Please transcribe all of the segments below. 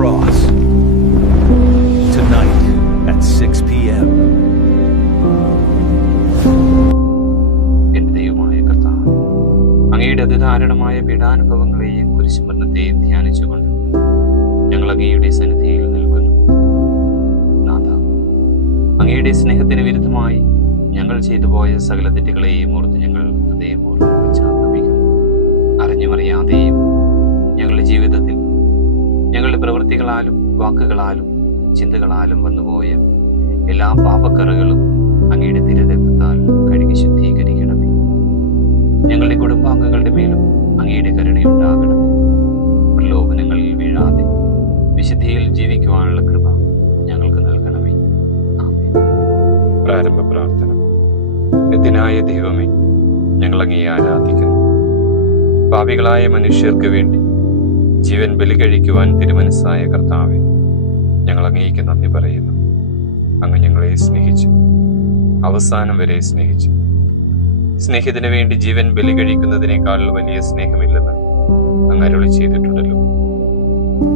cross. Tonight at 6 p.m. എന്റെ ദൈവമായ കർത്താവ്, അങ്ങയുടെ അതിദാരുണമായ പീഡാനുഭവങ്ങളെയും കുരിശുമരണത്തെയും ധ്യാനിച്ചുകൊണ്ട് ഞങ്ങൾ അങ്ങയുടെ സന്നിധിയിൽ നിൽക്കുന്നു. നാഥ, അങ്ങയുടെ സ്നേഹത്തിന് വിരുദ്ധമായി ഞങ്ങൾ ചെയ്തു പോയ സകല തെറ്റുകളെയും ഓർത്ത് ഞങ്ങൾ ഹൃദയപൂർവ്വം പശ്ചാത്തപിക്കുന്നു. അറിഞ്ഞുമറിയാതെയും ഞങ്ങളുടെ ജീവിതത്തിൽ ഞങ്ങളുടെ പ്രവൃത്തികളാലും വാക്കുകളാലും ചിന്തകളാലും വന്നുപോയ എല്ലാ പാപക്കറകളും അങ്ങയുടെ തിരുരക്തത്താൽ കഴുകി ശുദ്ധീകരിക്കണമേ. ഞങ്ങളുടെ കുടുംബാംഗങ്ങളുടെ മേലും അങ്ങയുടെ കരുണയുണ്ടാകണമേ. പ്രലോഭനങ്ങളിൽ വീഴാതെ വിശുദ്ധിയിൽ ജീവിക്കുവാനുള്ള കൃപ ഞങ്ങൾക്ക് നൽകണമേ. ആമേൻ. പ്രാരംഭ പ്രാർത്ഥന. നിത്യനായ ദൈവമേ, ഞങ്ങൾ അങ്ങയെ ആരാധിക്കുന്നു. പാപികളായ മനുഷ്യർക്ക് വേണ്ടി ജീവൻ ബലി കഴിക്കുവാൻ തിരുമനസ്സായ കർത്താവെ, ഞങ്ങൾ അങ്ങേക്ക് നന്ദി പറയുന്നു. അങ്ങ് ഞങ്ങളെ സ്നേഹിച്ചു, അവസാനം വരെ സ്നേഹിച്ചു. സ്നേഹത്തിന് വേണ്ടി ജീവൻ ബലി കഴിക്കുന്നതിനേക്കാൾ വലിയ സ്നേഹമില്ലെന്ന് അങ്ങ് അരുളി ചെയ്തിട്ടുണ്ടല്ലോ.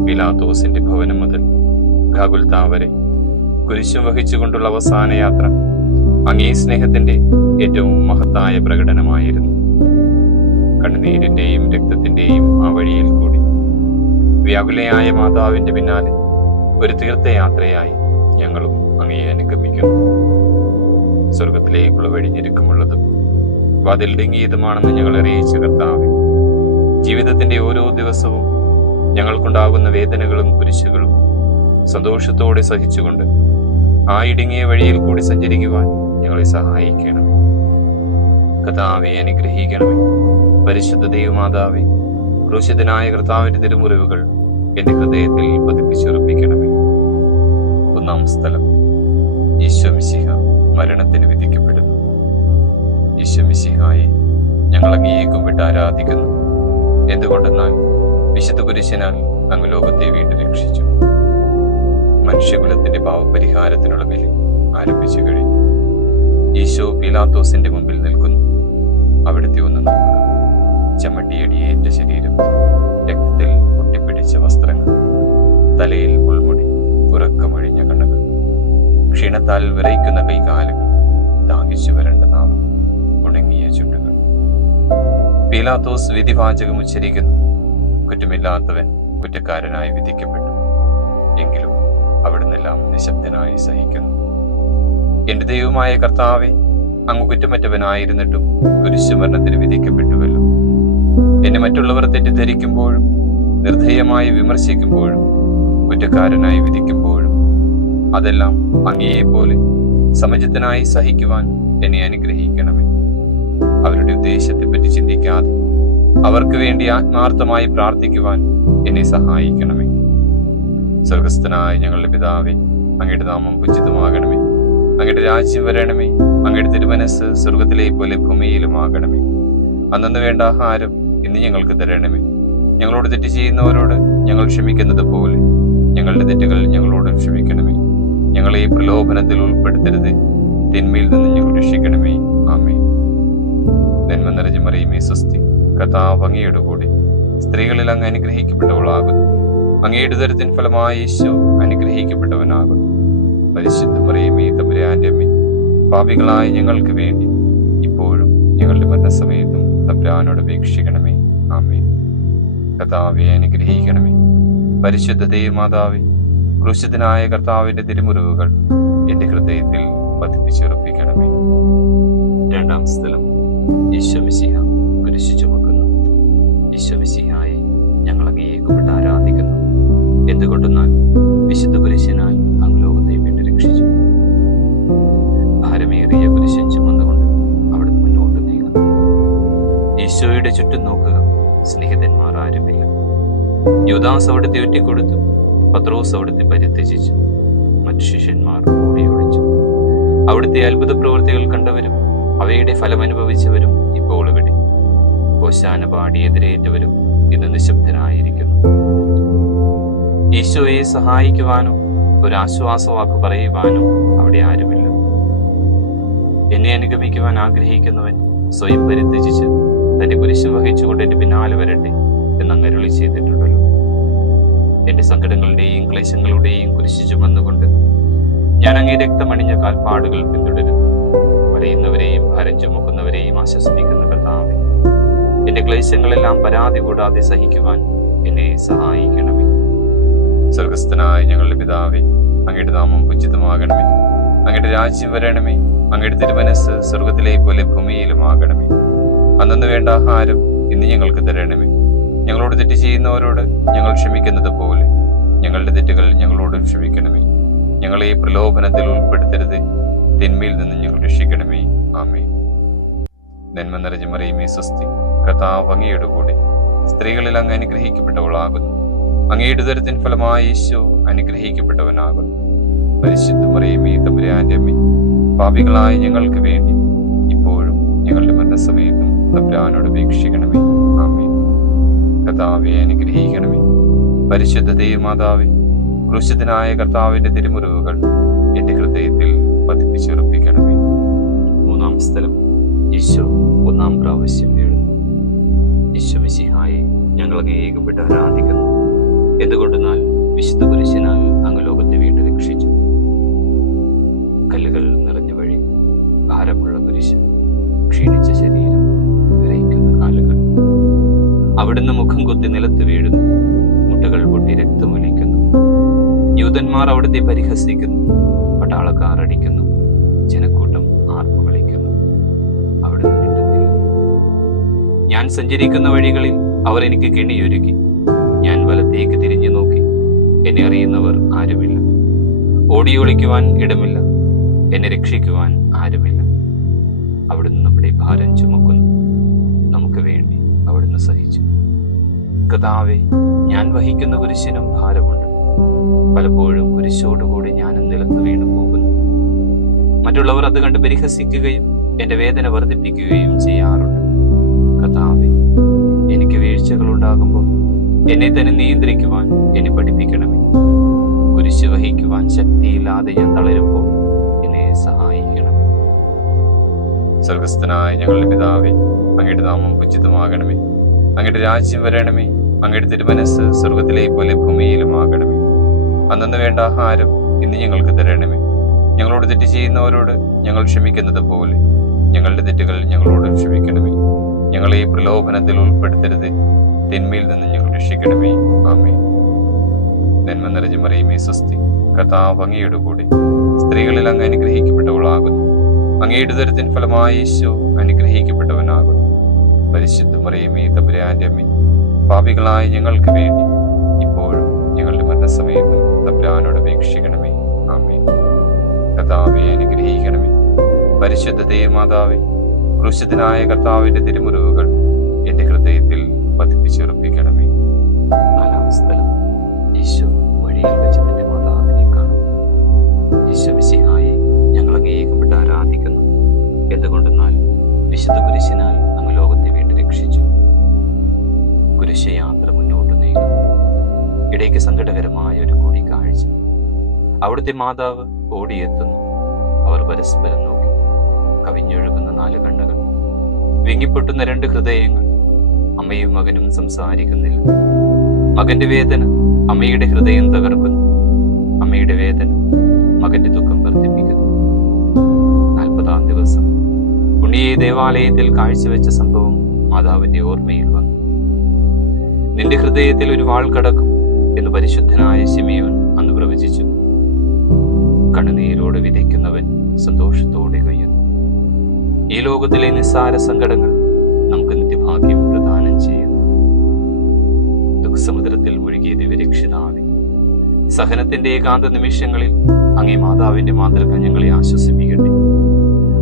പീലാത്തോസിന്റെ ഭവനം മുതൽ ഗാഗുൽത്താ വരെ കുരിശും വഹിച്ചുകൊണ്ടുള്ള അവസാന യാത്ര അങ്ങേ സ്നേഹത്തിന്റെ ഏറ്റവും മഹത്തായ പ്രകടനമായിരുന്നു. കണ്ണുനീരിന്റെയും രക്തത്തിന്റെയും ആ വഴിയിൽ കൂടി വ്യാകുലയായ മാതാവിന്റെ പിന്നാലെ ഒരു തീർത്ഥയാത്രയായി ഞങ്ങളും അങ്ങയെ അനുഗമിക്കുന്നു. സ്വർഗത്തിലേക്കുള്ള വഴി ഞെരുക്കമുള്ളതും വാതിലിടുങ്ങിയതുമാണെന്ന് ഞങ്ങൾ അറിയിച്ച കർത്താവേ, ജീവിതത്തിന്റെ ഓരോ ദിവസവും ഞങ്ങൾക്കുണ്ടാകുന്ന വേദനകളും കുരിശുകളും സന്തോഷത്തോടെ സഹിച്ചുകൊണ്ട് ആ ഇടുങ്ങിയ വഴിയിൽ കൂടി സഞ്ചരിക്കുവാൻ ഞങ്ങളെ സഹായിക്കണമേ. കർത്താവെ അനുഗ്രഹിക്കണമേ. പരിശുദ്ധ ദൈവമാതാവേ, ക്രൂശിതനായ കർത്താവിന്റെ തിരുമുറിവുകൾ എന്റെ ഹൃദയത്തിൽ പതിപ്പിച്ചുറപ്പിക്കണമേ. ഒന്നാം സ്ഥലം. ഈശോ മിശിഹ മരണത്തിന് വിധിക്കപ്പെടുന്നു. ഈശോ മിശിഹായെ ഞങ്ങൾ അങ്ങയെ കുമ്പിട്ട് ആരാധിക്കുന്നു. എന്തുകൊണ്ടെന്നാൽ വിശുദ്ധ കുരിശിനാൽ അങ്ങ് ലോകത്തെ വീണ്ടും രക്ഷിച്ചു. മനുഷ്യകുലത്തിന്റെ പാവപരിഹാരത്തിനുള്ള ബലി ആരംഭിച്ചു കഴിഞ്ഞു. ഈശോ പീലാത്തോസിന്റെ മുമ്പിൽ നിൽക്കുന്നു. അവിടുത്തെ ഒന്ന് നോക്കുക. ചമ്മട്ടിയടിയേറ്റ ശരീരം, രക്തത്തിൽ ഒട്ടിപ്പിടിച്ച വസ്ത്രങ്ങൾ, തലയിൽ മുൾമുടി, ഉറക്കമൊഴിഞ്ഞ കണ്ണുകൾ, ക്ഷീണത്താൽ വിറയ്ക്കുന്ന കൈകാലുകൾ, ദാഹിച്ചു വരേണ്ട നാവ്, ഉണങ്ങിയ ചുണ്ടുകൾ. പീലാത്തോസ് വിധിവാചകം ഉച്ചരിക്കുന്നു. കുറ്റമില്ലാത്തവൻ കുറ്റക്കാരനായി വിധിക്കപ്പെട്ടു. എങ്കിലും അവിടുന്നെല്ലാം നിശബ്ദനായി സഹിക്കുന്നു. എന്റെ ദൈവമായ കർത്താവെ, അങ്ങ് കുറ്റമറ്റവനായിരുന്നിട്ടും കുരിശുമരണത്തിന് വിധിക്കപ്പെട്ടുവല്ലോ. എന്നെ മറ്റുള്ളവർ തെറ്റിദ്ധരിക്കുമ്പോഴും നിർദ്ധേയമായി വിമർശിക്കുമ്പോഴും കുറ്റക്കാരനായി വിധിക്കുമ്പോഴും അതെല്ലാം അങ്ങയെപ്പോലെ സമചിത്തനായി സഹിക്കുവാൻ എന്നെ അനുഗ്രഹിക്കണമേ. അവരുടെ ഉദ്ദേശത്തെപ്പറ്റി ചിന്തിക്കാതെ അവർക്ക് വേണ്ടി ആത്മാർത്ഥമായി പ്രാർത്ഥിക്കുവാൻ എന്നെ സഹായിക്കണമേ. സ്വർഗസ്ഥനായ ഞങ്ങളുടെ പിതാവേ, അങ്ങയുടെ നാമം പൂജിതമാകണമേ. അങ്ങയുടെ രാജ്യം വരണമേ. അങ്ങയുടെ തിരുമനസ് സ്വർഗത്തിലെ പോലെ ഭൂമിയിലുമാകണമേ. അന്നു വേണ്ട ആഹാരം ഇന്ന് ഞങ്ങൾക്ക് തരണമേ. ഞങ്ങളോട് തെറ്റ് ചെയ്യുന്നവരോട് ഞങ്ങൾ ക്ഷമിക്കുന്നത് പോലെ ഞങ്ങളുടെ തെറ്റുകൾ ഞങ്ങളോട് ക്ഷമിക്കണമേ. ഞങ്ങളെ പ്രലോഭനത്തിൽ ഉൾപ്പെടുത്തരുത്, തിന്മയിൽ നിന്ന് ഞങ്ങൾ രക്ഷിക്കണമേ. ആമേൻ. നന്മ നിറഞ്ഞ മറിയമേ സ്വസ്തി, കർത്താവ് അങ്ങയുടെ കൂടെ സ്ത്രീകളിൽ അങ്ങ് അനുഗ്രഹിക്കപ്പെട്ടവളാകുന്നു. അങ്ങയുടെ ഉദരത്തിൻ ഫലമായ യേശു അനുഗ്രഹിക്കപ്പെട്ടവനാകുന്നു. പരിശുദ്ധ മറിയമേ തമ്പുരാന്റെ അമ്മേ, പാപികളായ ഞങ്ങൾക്ക് വേണ്ടി ഇപ്പോഴും ഞങ്ങളുടെ മരണസമയത്തും തമ്പുരാനോട് അപേക്ഷിക്കണമേ. ആമേൻ. കർത്താവെ അനുഗ്രഹിക്കണമേ. പരിശുദ്ധ ദൈവമാതാവേ, ക്രൂശിതനായ കർത്താവിന്റെ തിരുമുറിവുകൾ എന്റെ ഹൃദയത്തിൽ പതിപ്പിച്ചുറപ്പിക്കണമേ. രണ്ടാം സ്ഥലം. ഈശോ മിശിഹ കുരിശു ചുമക്കുന്നു. ഈശോ മിശിഹായെ ഞങ്ങൾ അങ്ങയെ കുമ്പിട്ട് ആരാധിക്കുന്നു. എന്തുകൊണ്ടെന്നാൽ വിശുദ്ധ കുരിശിനാൽ അങ്ങ് ലോകത്തെ വീണ്ടും രക്ഷിച്ചു. ഭാരമേറിയ കുരിശൻ ചുമന്നുകൊണ്ട് അവിടുന്ന് മുന്നോട്ട് നീങ്ങുന്നു. ഈശോയുടെ ചുറ്റും നോക്കുക, സ്നേഹിതന്മാർ ആരുമില്ല. യൂദാസ് അവിടുത്തെ ഒറ്റിക്കൊടുത്തു. പത്രോസ് അവിടുത്തെ പരിത്യജിച്ചു. മറ്റു ശിഷ്യന്മാർ ഓടി ഒളിച്ചു. അവിടുത്തെ അത്ഭുത പ്രവൃത്തികൾ കണ്ടവരും അവയുടെ ഫലം അനുഭവിച്ചവരും ഇപ്പോൾ ഇവിടെ. ഹോശാന പാടി എതിരേറ്റവരും ഇന്ന് നിശബ്ദനായിരിക്കുന്നു. ഈശോയെ സഹായിക്കുവാനോ ഒരാശ്വാസവാക്ക് പറയുവാനോ അവിടെ ആരുമില്ല. എന്നെ അനുഗമിക്കുവാൻ ആഗ്രഹിക്കുന്നവൻ സ്വയം പരിത്യജിച്ച് തന്റെ കുരിശ് വഹിച്ചുകൊണ്ട് എന്റെ പിന്നാലെ വരട്ടെ എന്നങ്ങ് അരുളി ചെയ്തിട്ടുണ്ടല്ലോ. എന്റെ സങ്കടങ്ങളുടെയും ക്ലേശങ്ങളുടെയും കുരിശു ചുമന്നുകൊണ്ട് ഞാൻ അങ്ങേ രക്തമണിഞ്ഞ കാൽപ്പാടുകൾ പിന്തുടരുന്നു. വലയുന്നവരെയും ഭാരം ചുമക്കുന്നവരെയും ആശ്വസിപ്പിക്കുന്ന കർത്താവേ, എന്റെ ക്ലേശങ്ങളെല്ലാം പരാതി കൂടാതെ സഹിക്കുവാൻ എന്നെ സഹായിക്കണമേ. സ്വർഗസ്ഥനായ ഞങ്ങളുടെ പിതാവേ, അങ്ങയുടെ നാമം പൂജിതമാകണമേ. അങ്ങയുടെ രാജ്യം വരണമേ. അങ്ങയുടെ തിരുമനസ് സ്വർഗത്തിലെ പോലെ ഭൂമിയിലുമാകണമേ. അന്നു വേണ്ട ആഹാരം ഇന്ന് ഞങ്ങൾക്ക് തരണമേ. ഞങ്ങളോട് തെറ്റ് ചെയ്യുന്നവരോട് ഞങ്ങൾ ക്ഷമിക്കുന്നത് പോലെ ഞങ്ങളുടെ തെറ്റുകൾ ഞങ്ങളോട് ക്ഷമിക്കണമേ. ഞങ്ങളെ പ്രലോഭനത്തിൽ ഉൾപ്പെടുത്തരുത്, തിന്മയിൽ നിന്ന് ഞങ്ങൾ രക്ഷിക്കണമേ. ആമേൻ. നന്മ നിറഞ്ഞ മറിയമേ സ്വസ്തി, കർത്താവ് അങ്ങയുടെ കൂടെ സ്ത്രീകളിൽ അങ്ങ് അനുഗ്രഹിക്കപ്പെട്ടവളാകുന്നു. അങ്ങയുടെ ഉദരത്തിൻ ഫലമായ യേശു അനുഗ്രഹിക്കപ്പെട്ടവനാകുന്നു. പരിശുദ്ധ മറിയമേ തമ്പുരാന്റെ അമ്മേ, പാപികളായ ഞങ്ങൾക്ക് വേണ്ടി ഇപ്പോഴും ഞങ്ങളുടെ മരണസമയത്തും തമ്പുരാനോട് അപേക്ഷിക്കണമേ. ആമേൻ. കർത്താവെ അനുഗ്രഹിക്കണമേ. പരിശുദ്ധ ദൈവമാതാവേ, ക്രൂശിതനായ കർത്താവിന്റെ തിരുമുറിവുകൾ എന്റെ ഹൃദയത്തിൽ പതിപ്പിച്ചുറപ്പിക്കണമേ. മൂന്നാം സ്ഥലം, ഈശോ ഒന്നാം പ്രാവശ്യം എഴുന്നു. ഈശോ മിശിഹായെ ഞങ്ങൾ അങ്ങേ ഏകപ്പെട്ട് ആരാധിക്കുന്നു. എന്തുകൊണ്ടെന്നാൽ വിശുദ്ധ കുരിശിനാൽ അങ്ങ് ലോകത്തെ വീണ്ടും രക്ഷിച്ചു. കല്ലുകൾ നിറഞ്ഞ വഴി, ഭാരമുള്ള കുരിശ്, ക്ഷീണിച്ച ശരീരം, വിറയ്ക്കുന്ന കാലുകൾ. അവിടുന്ന് മുഖം കുത്തി നിലത്ത് വീഴുന്നു. മുട്ടകൾ പൊട്ടി രക്തമൊലിക്കുന്നു. യൂതന്മാർ അവിടുത്തെ പരിഹസിക്കുന്നു. പട്ടാളക്കാർ അടിക്കുന്നു. ജനക്കൂട്ടം ആർപ്പ് വിളിക്കുന്നു. അവിടുന്ന് മിണ്ടുന്നില്ല. ഞാൻ സഞ്ചരിക്കുന്ന വഴികളിൽ അവർ എനിക്ക് കെണിയൊരുക്കി. ഞാൻ വലത്തേക്ക് തിരിഞ്ഞു നോക്കി. എന്നെ അറിയുന്നവർ ആരുമില്ല. ഓടിയൊളിക്കുവാൻ ഇടമില്ല. എന്നെ രക്ഷിക്കുവാൻ ആരുമില്ല. അവിടുന്ന് നമ്മുടെ ഭാരം ചുമക്കുന്നു. നമുക്ക് വേണ്ടി അവിടുന്ന് സഹിച്ചു. കർത്താവേ, ഞാൻ വഹിക്കുന്ന കുരിശിനും ഭാരമുണ്ട്. പലപ്പോഴും കുരിശോടുകൂടി ഞാനും നിലത്ത് വീണു പോകുന്നു. മറ്റുള്ളവർ അത് കണ്ട് പരിഹസിക്കുകയും എന്റെ വേദന വർദ്ധിപ്പിക്കുകയും ചെയ്യാറുണ്ട്. കർത്താവേ, എനിക്ക് വീഴ്ചകൾ ഉണ്ടാകുമ്പോൾ എന്നെ തന്നെ നിയന്ത്രിക്കുവാൻ എന്നെ പഠിപ്പിക്കണമേ. കുരിശ് വഹിക്കുവാൻ ശക്തിയില്ലാതെ ഞാൻ തളരുമ്പോൾ എന്നെ സഹായിക്കണമേ. സ്വർഗസ്ഥനായ ഞങ്ങളുടെ പിതാവേ, അങ്ങയുടെ നാമം പൂജിതമാകണമേ. അങ്ങയുടെ രാജ്യം വരണമേ. അങ്ങയുടെ തിരുമനസ് സ്വർഗത്തിലെ പോലെ ഭൂമിയിലുമാകണമേ. അന്നു വേണ്ട ആഹാരം ഇന്ന് ഞങ്ങൾക്ക് തരണമേ. ഞങ്ങളോട് തെറ്റ് ചെയ്യുന്നവരോട് ഞങ്ങൾ ക്ഷമിക്കുന്നത് പോലെ ഞങ്ങളുടെ തെറ്റുകൾ ഞങ്ങളോട് ക്ഷമിക്കണമേ. ഞങ്ങളെ പ്രലോഭനത്തിൽ ഉൾപ്പെടുത്തരുത്, തിന്മയിൽ നിന്ന് ഞങ്ങൾ രക്ഷിക്കണമേ. ആമേൻ. നന്മ നിറഞ്ഞ മറിയമേ സ്വസ്തി, കർത്താവ് അങ്ങയുടെ കൂടെ സ്ത്രീകളിൽ അങ്ങ് അനുഗ്രഹിക്കപ്പെട്ടവളാകുന്നു. അങ്ങയുടെ ഉദരത്തിൻ ഫലമായ യേശു അനുഗ്രഹിക്കപ്പെട്ടവനാകുന്നു. പരിശുദ്ധ മറിയമേ തമ്പുരാന്റെ അമ്മേ, പാപികളായ ഞങ്ങൾക്ക് വേണ്ടി ഇപ്പോഴും ഞങ്ങളുടെ മരണസമയത്തും തമ്പുരാനോട് അപേക്ഷിക്കണമേ. ആമേൻ. കർത്താവെ അനുഗ്രഹിക്കണമേ. പരിശുദ്ധ ദൈവമാതാവേ, ക്രൂശിതനായ കർത്താവിന്റെ തിരുമുറിവുകൾ എന്റെ ഹൃദയത്തിൽ പതിപ്പിച്ചുറപ്പിക്കണമേ. നാലാം സ്ഥലം, ഈശോ വഴിയിൽ വെച്ച് തന്റെ മാതാവിനെ കാണും. ഈശോ മിശിഹായെ ഞങ്ങൾ അങ്ങ് ഏകപ്പെട്ട് ആരാധിക്കുന്നു. എന്തുകൊണ്ടെന്നാൽ വിശുദ്ധ കുരിശിനാൽ അങ്ങ് ലോകത്തെ വീണ്ടും രക്ഷിച്ചു. കുരിശയാത്ര മുന്നോട്ട് നീങ്ങുന്നു. ഇടയ്ക്ക് സങ്കടകരമായ ഒരു കൂടിക്കാഴ്ച. അവിടുത്തെ മാതാവ് ഓടിയെത്തുന്നു. അവർ പരസ്പരം നോക്കി. കവിഞ്ഞൊഴുകുന്ന 4 കണ്ണുകൾ, വിങ്ങിപ്പൊട്ടുന്ന 2 ഹൃദയങ്ങൾ. അമ്മയും മകനും സംസാരിക്കുന്നില്ല. മകന്റെ വേദന അമ്മയുടെ ഹൃദയം തകർക്കുന്നു. അമ്മയുടെ വേദന മകന്റെ ദുഃഖം വർദ്ധിപ്പിക്കുന്നു. 40-ാം ദിവസം ഉണ്ണിയെ ദേവാലയത്തിൽ കാഴ്ചവെച്ച സംഭവം മാതാവിന്റെ ഓർമ്മയിൽ വന്നു. നിന്റെ ഹൃദയത്തിൽ ഒരു വാൾ കടക്കും എന്ന് പരിശുദ്ധനായ ശിമിയോൻ അന്ന് പ്രവചിച്ചു. കണ്ണുനീരോട് വിതയ്ക്കുന്നവൻ സന്തോഷത്തോടെ കഴിയുന്നു. ഈ ലോകത്തിലെ നിസ്സാര സങ്കടങ്ങൾ നമുക്ക് നിത്യഭാഗ്യം പ്രദാനം ചെയ്യുന്നു. ദുഃഖസമുദ്രത്തിൽ മുഴുകിയ ദിവ്യരക്ഷിതാവേ, സഹനത്തിന്റെ ഏകാന്ത നിമിഷങ്ങളിൽ അങ്ങേ മാതാവിന്റെ മാതൃക ഞങ്ങളെ ആശ്വസിപ്പിക്കട്ടെ.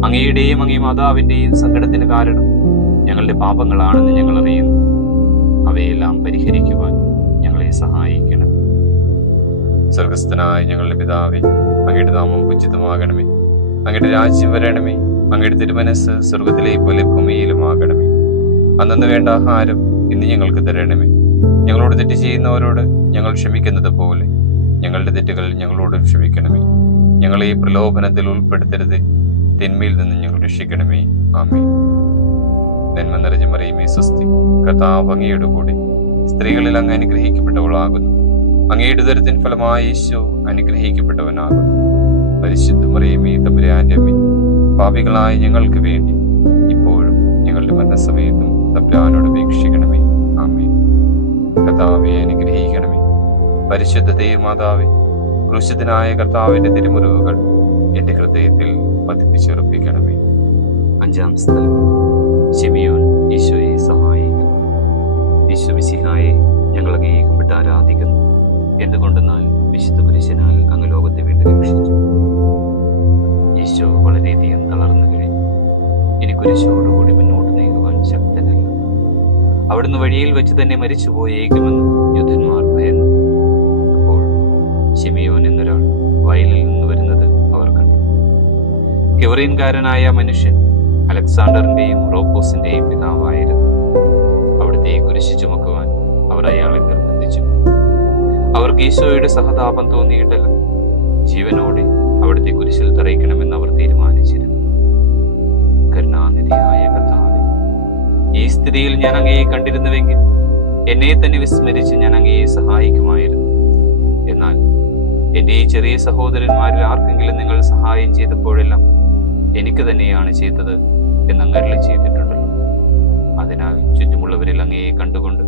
അങ്ങയുടെയും അങ്ങേ മാതാവിന്റെയും സങ്കടത്തിന് കാരണം ഞങ്ങളുടെ പാപങ്ങളാണെന്ന് ഞങ്ങൾ അറിയുന്നു. അവയെല്ലാം പരിഹരിക്കുവാൻ ഞങ്ങളെ സഹായിക്കണം. സ്വർഗസ്ഥനായ ഞങ്ങളുടെ പിതാവേ, അങ്ങയുടെ നാമം പൂജിതമാകണമേ. അങ്ങയുടെ രാജ്യം വരണമേ. അങ്ങയുടെ തിരുമനസ് സ്വർഗത്തിലെ പോലെ ഭൂമിയിലുമാകണമേ. അന്നു വേണ്ട ആഹാരം ഇന്ന് ഞങ്ങൾക്ക് തരണമേ. ഞങ്ങളോട് തെറ്റ് ചെയ്യുന്നവരോട് ഞങ്ങൾ ക്ഷമിക്കുന്നത് പോലെ ഞങ്ങളുടെ തെറ്റുകൾ ഞങ്ങളോട് ക്ഷമിക്കണമേ. ഞങ്ങളെ പ്രലോഭനത്തിൽ ഉൾപ്പെടുത്തരുത്, തിന്മയിൽ നിന്ന് ഞങ്ങൾ രക്ഷിക്കണമേ. ആമേൻ. നന്മ നിറഞ്ഞ മറിയമേ സ്വസ്തി, കർത്താവ് അങ്ങയുടെ കൂടെ സ്ത്രീകളിൽ അങ്ങ് അനുഗ്രഹിക്കപ്പെട്ടവളാകുന്നു. അങ്ങയുടെ ഉദരത്തിൻ ഫലമായി ഈശോ അനുഗ്രഹിക്കപ്പെട്ടവനാകുന്നു. പരിശുദ്ധ മറിയമേ തമ്പുരാന്റെ അമ്മേ, പാപികളായ ഞങ്ങൾക്ക് വേണ്ടി ഇപ്പോഴും ഞങ്ങളുടെ മരണസമയത്തും തമ്പുരാനോട് അപേക്ഷിക്കണമേ. ആമേൻ. കർത്താവേ അനുഗ്രഹിക്കണമേ. പരിശുദ്ധ ദൈവമാതാവേ, ക്രൂശിതനായ കർത്താവിന്റെ തിരുമുറിവുകൾ എന്റെ ഹൃദയത്തിൽ പതിപ്പിച്ചുറപ്പിക്കണമേ. അഞ്ചാം സ്ഥലം, ശിമിയോൻ ഈശോയെ സഹായിക്കുന്നു. ഈശോ മിശിഹായെ ഞങ്ങൾ അങ്ങയെ കുമ്പിട്ട് ആരാധിക്കുന്നു. എന്തുകൊണ്ടെന്നാൽ വിശുദ്ധ കുരിശിനാൽ അങ്ങ് ലോകത്തെ വീണ്ടും രക്ഷിച്ചു. ഈശോ വളരെയധികം തളർന്നു കഴിഞ്ഞു. ഇനി കുരിശോടുകൂടി മുന്നോട്ട് നീങ്ങുവാൻ ശക്തനല്ല. അവിടുന്ന് വഴിയിൽ വെച്ച് തന്നെ മരിച്ചുപോയേക്കുമെന്ന് യൂദന്മാർ ഭയന്നു. അപ്പോൾ ശിമിയോൻ എന്നൊരാൾ വയലിൽ നിന്ന് വരുന്നത് അവർ കണ്ടു. കിവറീൻകാരനായ മനുഷ്യൻ അലക്സാണ്ടറിന്റെയും റോപ്പോസിന്റെയും പിതാവായിരുന്നു. അവിടുത്തെ കുരിശ് ചുമക്കുവാൻ അവർ അയാളെ നിർബന്ധിച്ചു. അവർക്ക് ഈശോയുടെ സഹതാപം തോന്നിയിട്ടല്ല, ജീവനോടെ അവിടുത്തെ കുരിശിൽ തറയ്ക്കണമെന്ന് അവർ തീരുമാനിച്ചിരുന്നു. കരുണാനിധിയായ കർത്താവേ, ഈ സ്ഥിതിയിൽ ഞാൻ അങ്ങയെ കണ്ടിരുന്നുവെങ്കിൽ എന്നെ തന്നെ വിസ്മരിച്ച് ഞാൻ അങ്ങയെ സഹായിക്കുമായിരുന്നു. എന്നാൽ എന്റെ ഈ ചെറിയ സഹോദരന്മാരിൽ ആർക്കെങ്കിലും നിങ്ങൾ സഹായം ചെയ്തപ്പോഴെല്ലാം എനിക്ക് തന്നെയാണ് ചെയ്തത് എന്നങ്ങ് അരുളി ചെയ്തിട്ടുണ്ടല്ലോ. അതിനാൽ ചുറ്റുമുള്ളവരിൽ അങ്ങയെ കണ്ടുകൊണ്ട്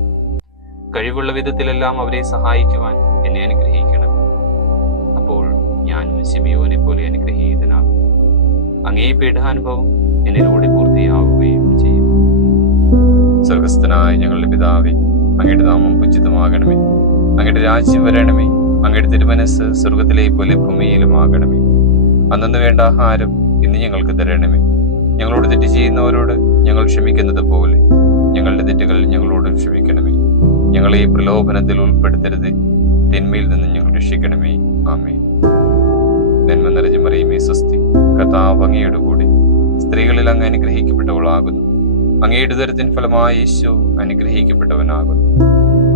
കഴിവുള്ള വിധത്തിലെല്ലാം അവരെ സഹായിക്കുവാൻ എന്നെ അനുഗ്രഹിക്കണം. അപ്പോൾ ഞാനും ശിമിയോനെ പോലെ അനുഗ്രഹീതനാകും. അങ്ങേ പീഡാനുഭവം എന്നിലൂടെ പൂർത്തിയാവുകയും ചെയ്യും. സ്വർഗസ്ഥനായ ഞങ്ങളുടെ പിതാവേ, അങ്ങയുടെ നാമം പൂജിതമാകണമേ. അങ്ങയുടെ രാജ്യം വരണമേ. അങ്ങയുടെ തിരുമനസ് സ്വർഗത്തിലെ പോലെ ഭൂമിയിലുമാകണമേ. അന്നു വേണ്ട ആഹാരം ഇന്ന് ഞങ്ങൾക്ക് തരണമേ. ഞങ്ങളോട് തെറ്റ് ചെയ്യുന്നവരോട് ഞങ്ങൾ ക്ഷമിക്കുന്നത് പോലെ ഞങ്ങളുടെ തെറ്റുകൾ ഞങ്ങളോട് ക്ഷമിക്കണമേ. ഞങ്ങളെ പ്രലോഭനത്തിൽ ഉൾപ്പെടുത്തരുത്, തിന്മയിൽ നിന്ന് ഞങ്ങൾ രക്ഷിക്കണമേ. ആമേൻ. നന്മ നിറഞ്ഞ മറിയമേ സ്വസ്തി, കർത്താവ് അങ്ങയുടെ കൂടെ സ്ത്രീകളിൽ അങ്ങ് അനുഗ്രഹിക്കപ്പെട്ടവളാകുന്നു. അങ്ങയുടെ ഉദരത്തിൻ ഫലമായി ഈശോ അനുഗ്രഹിക്കപ്പെട്ടവനാകുന്നു.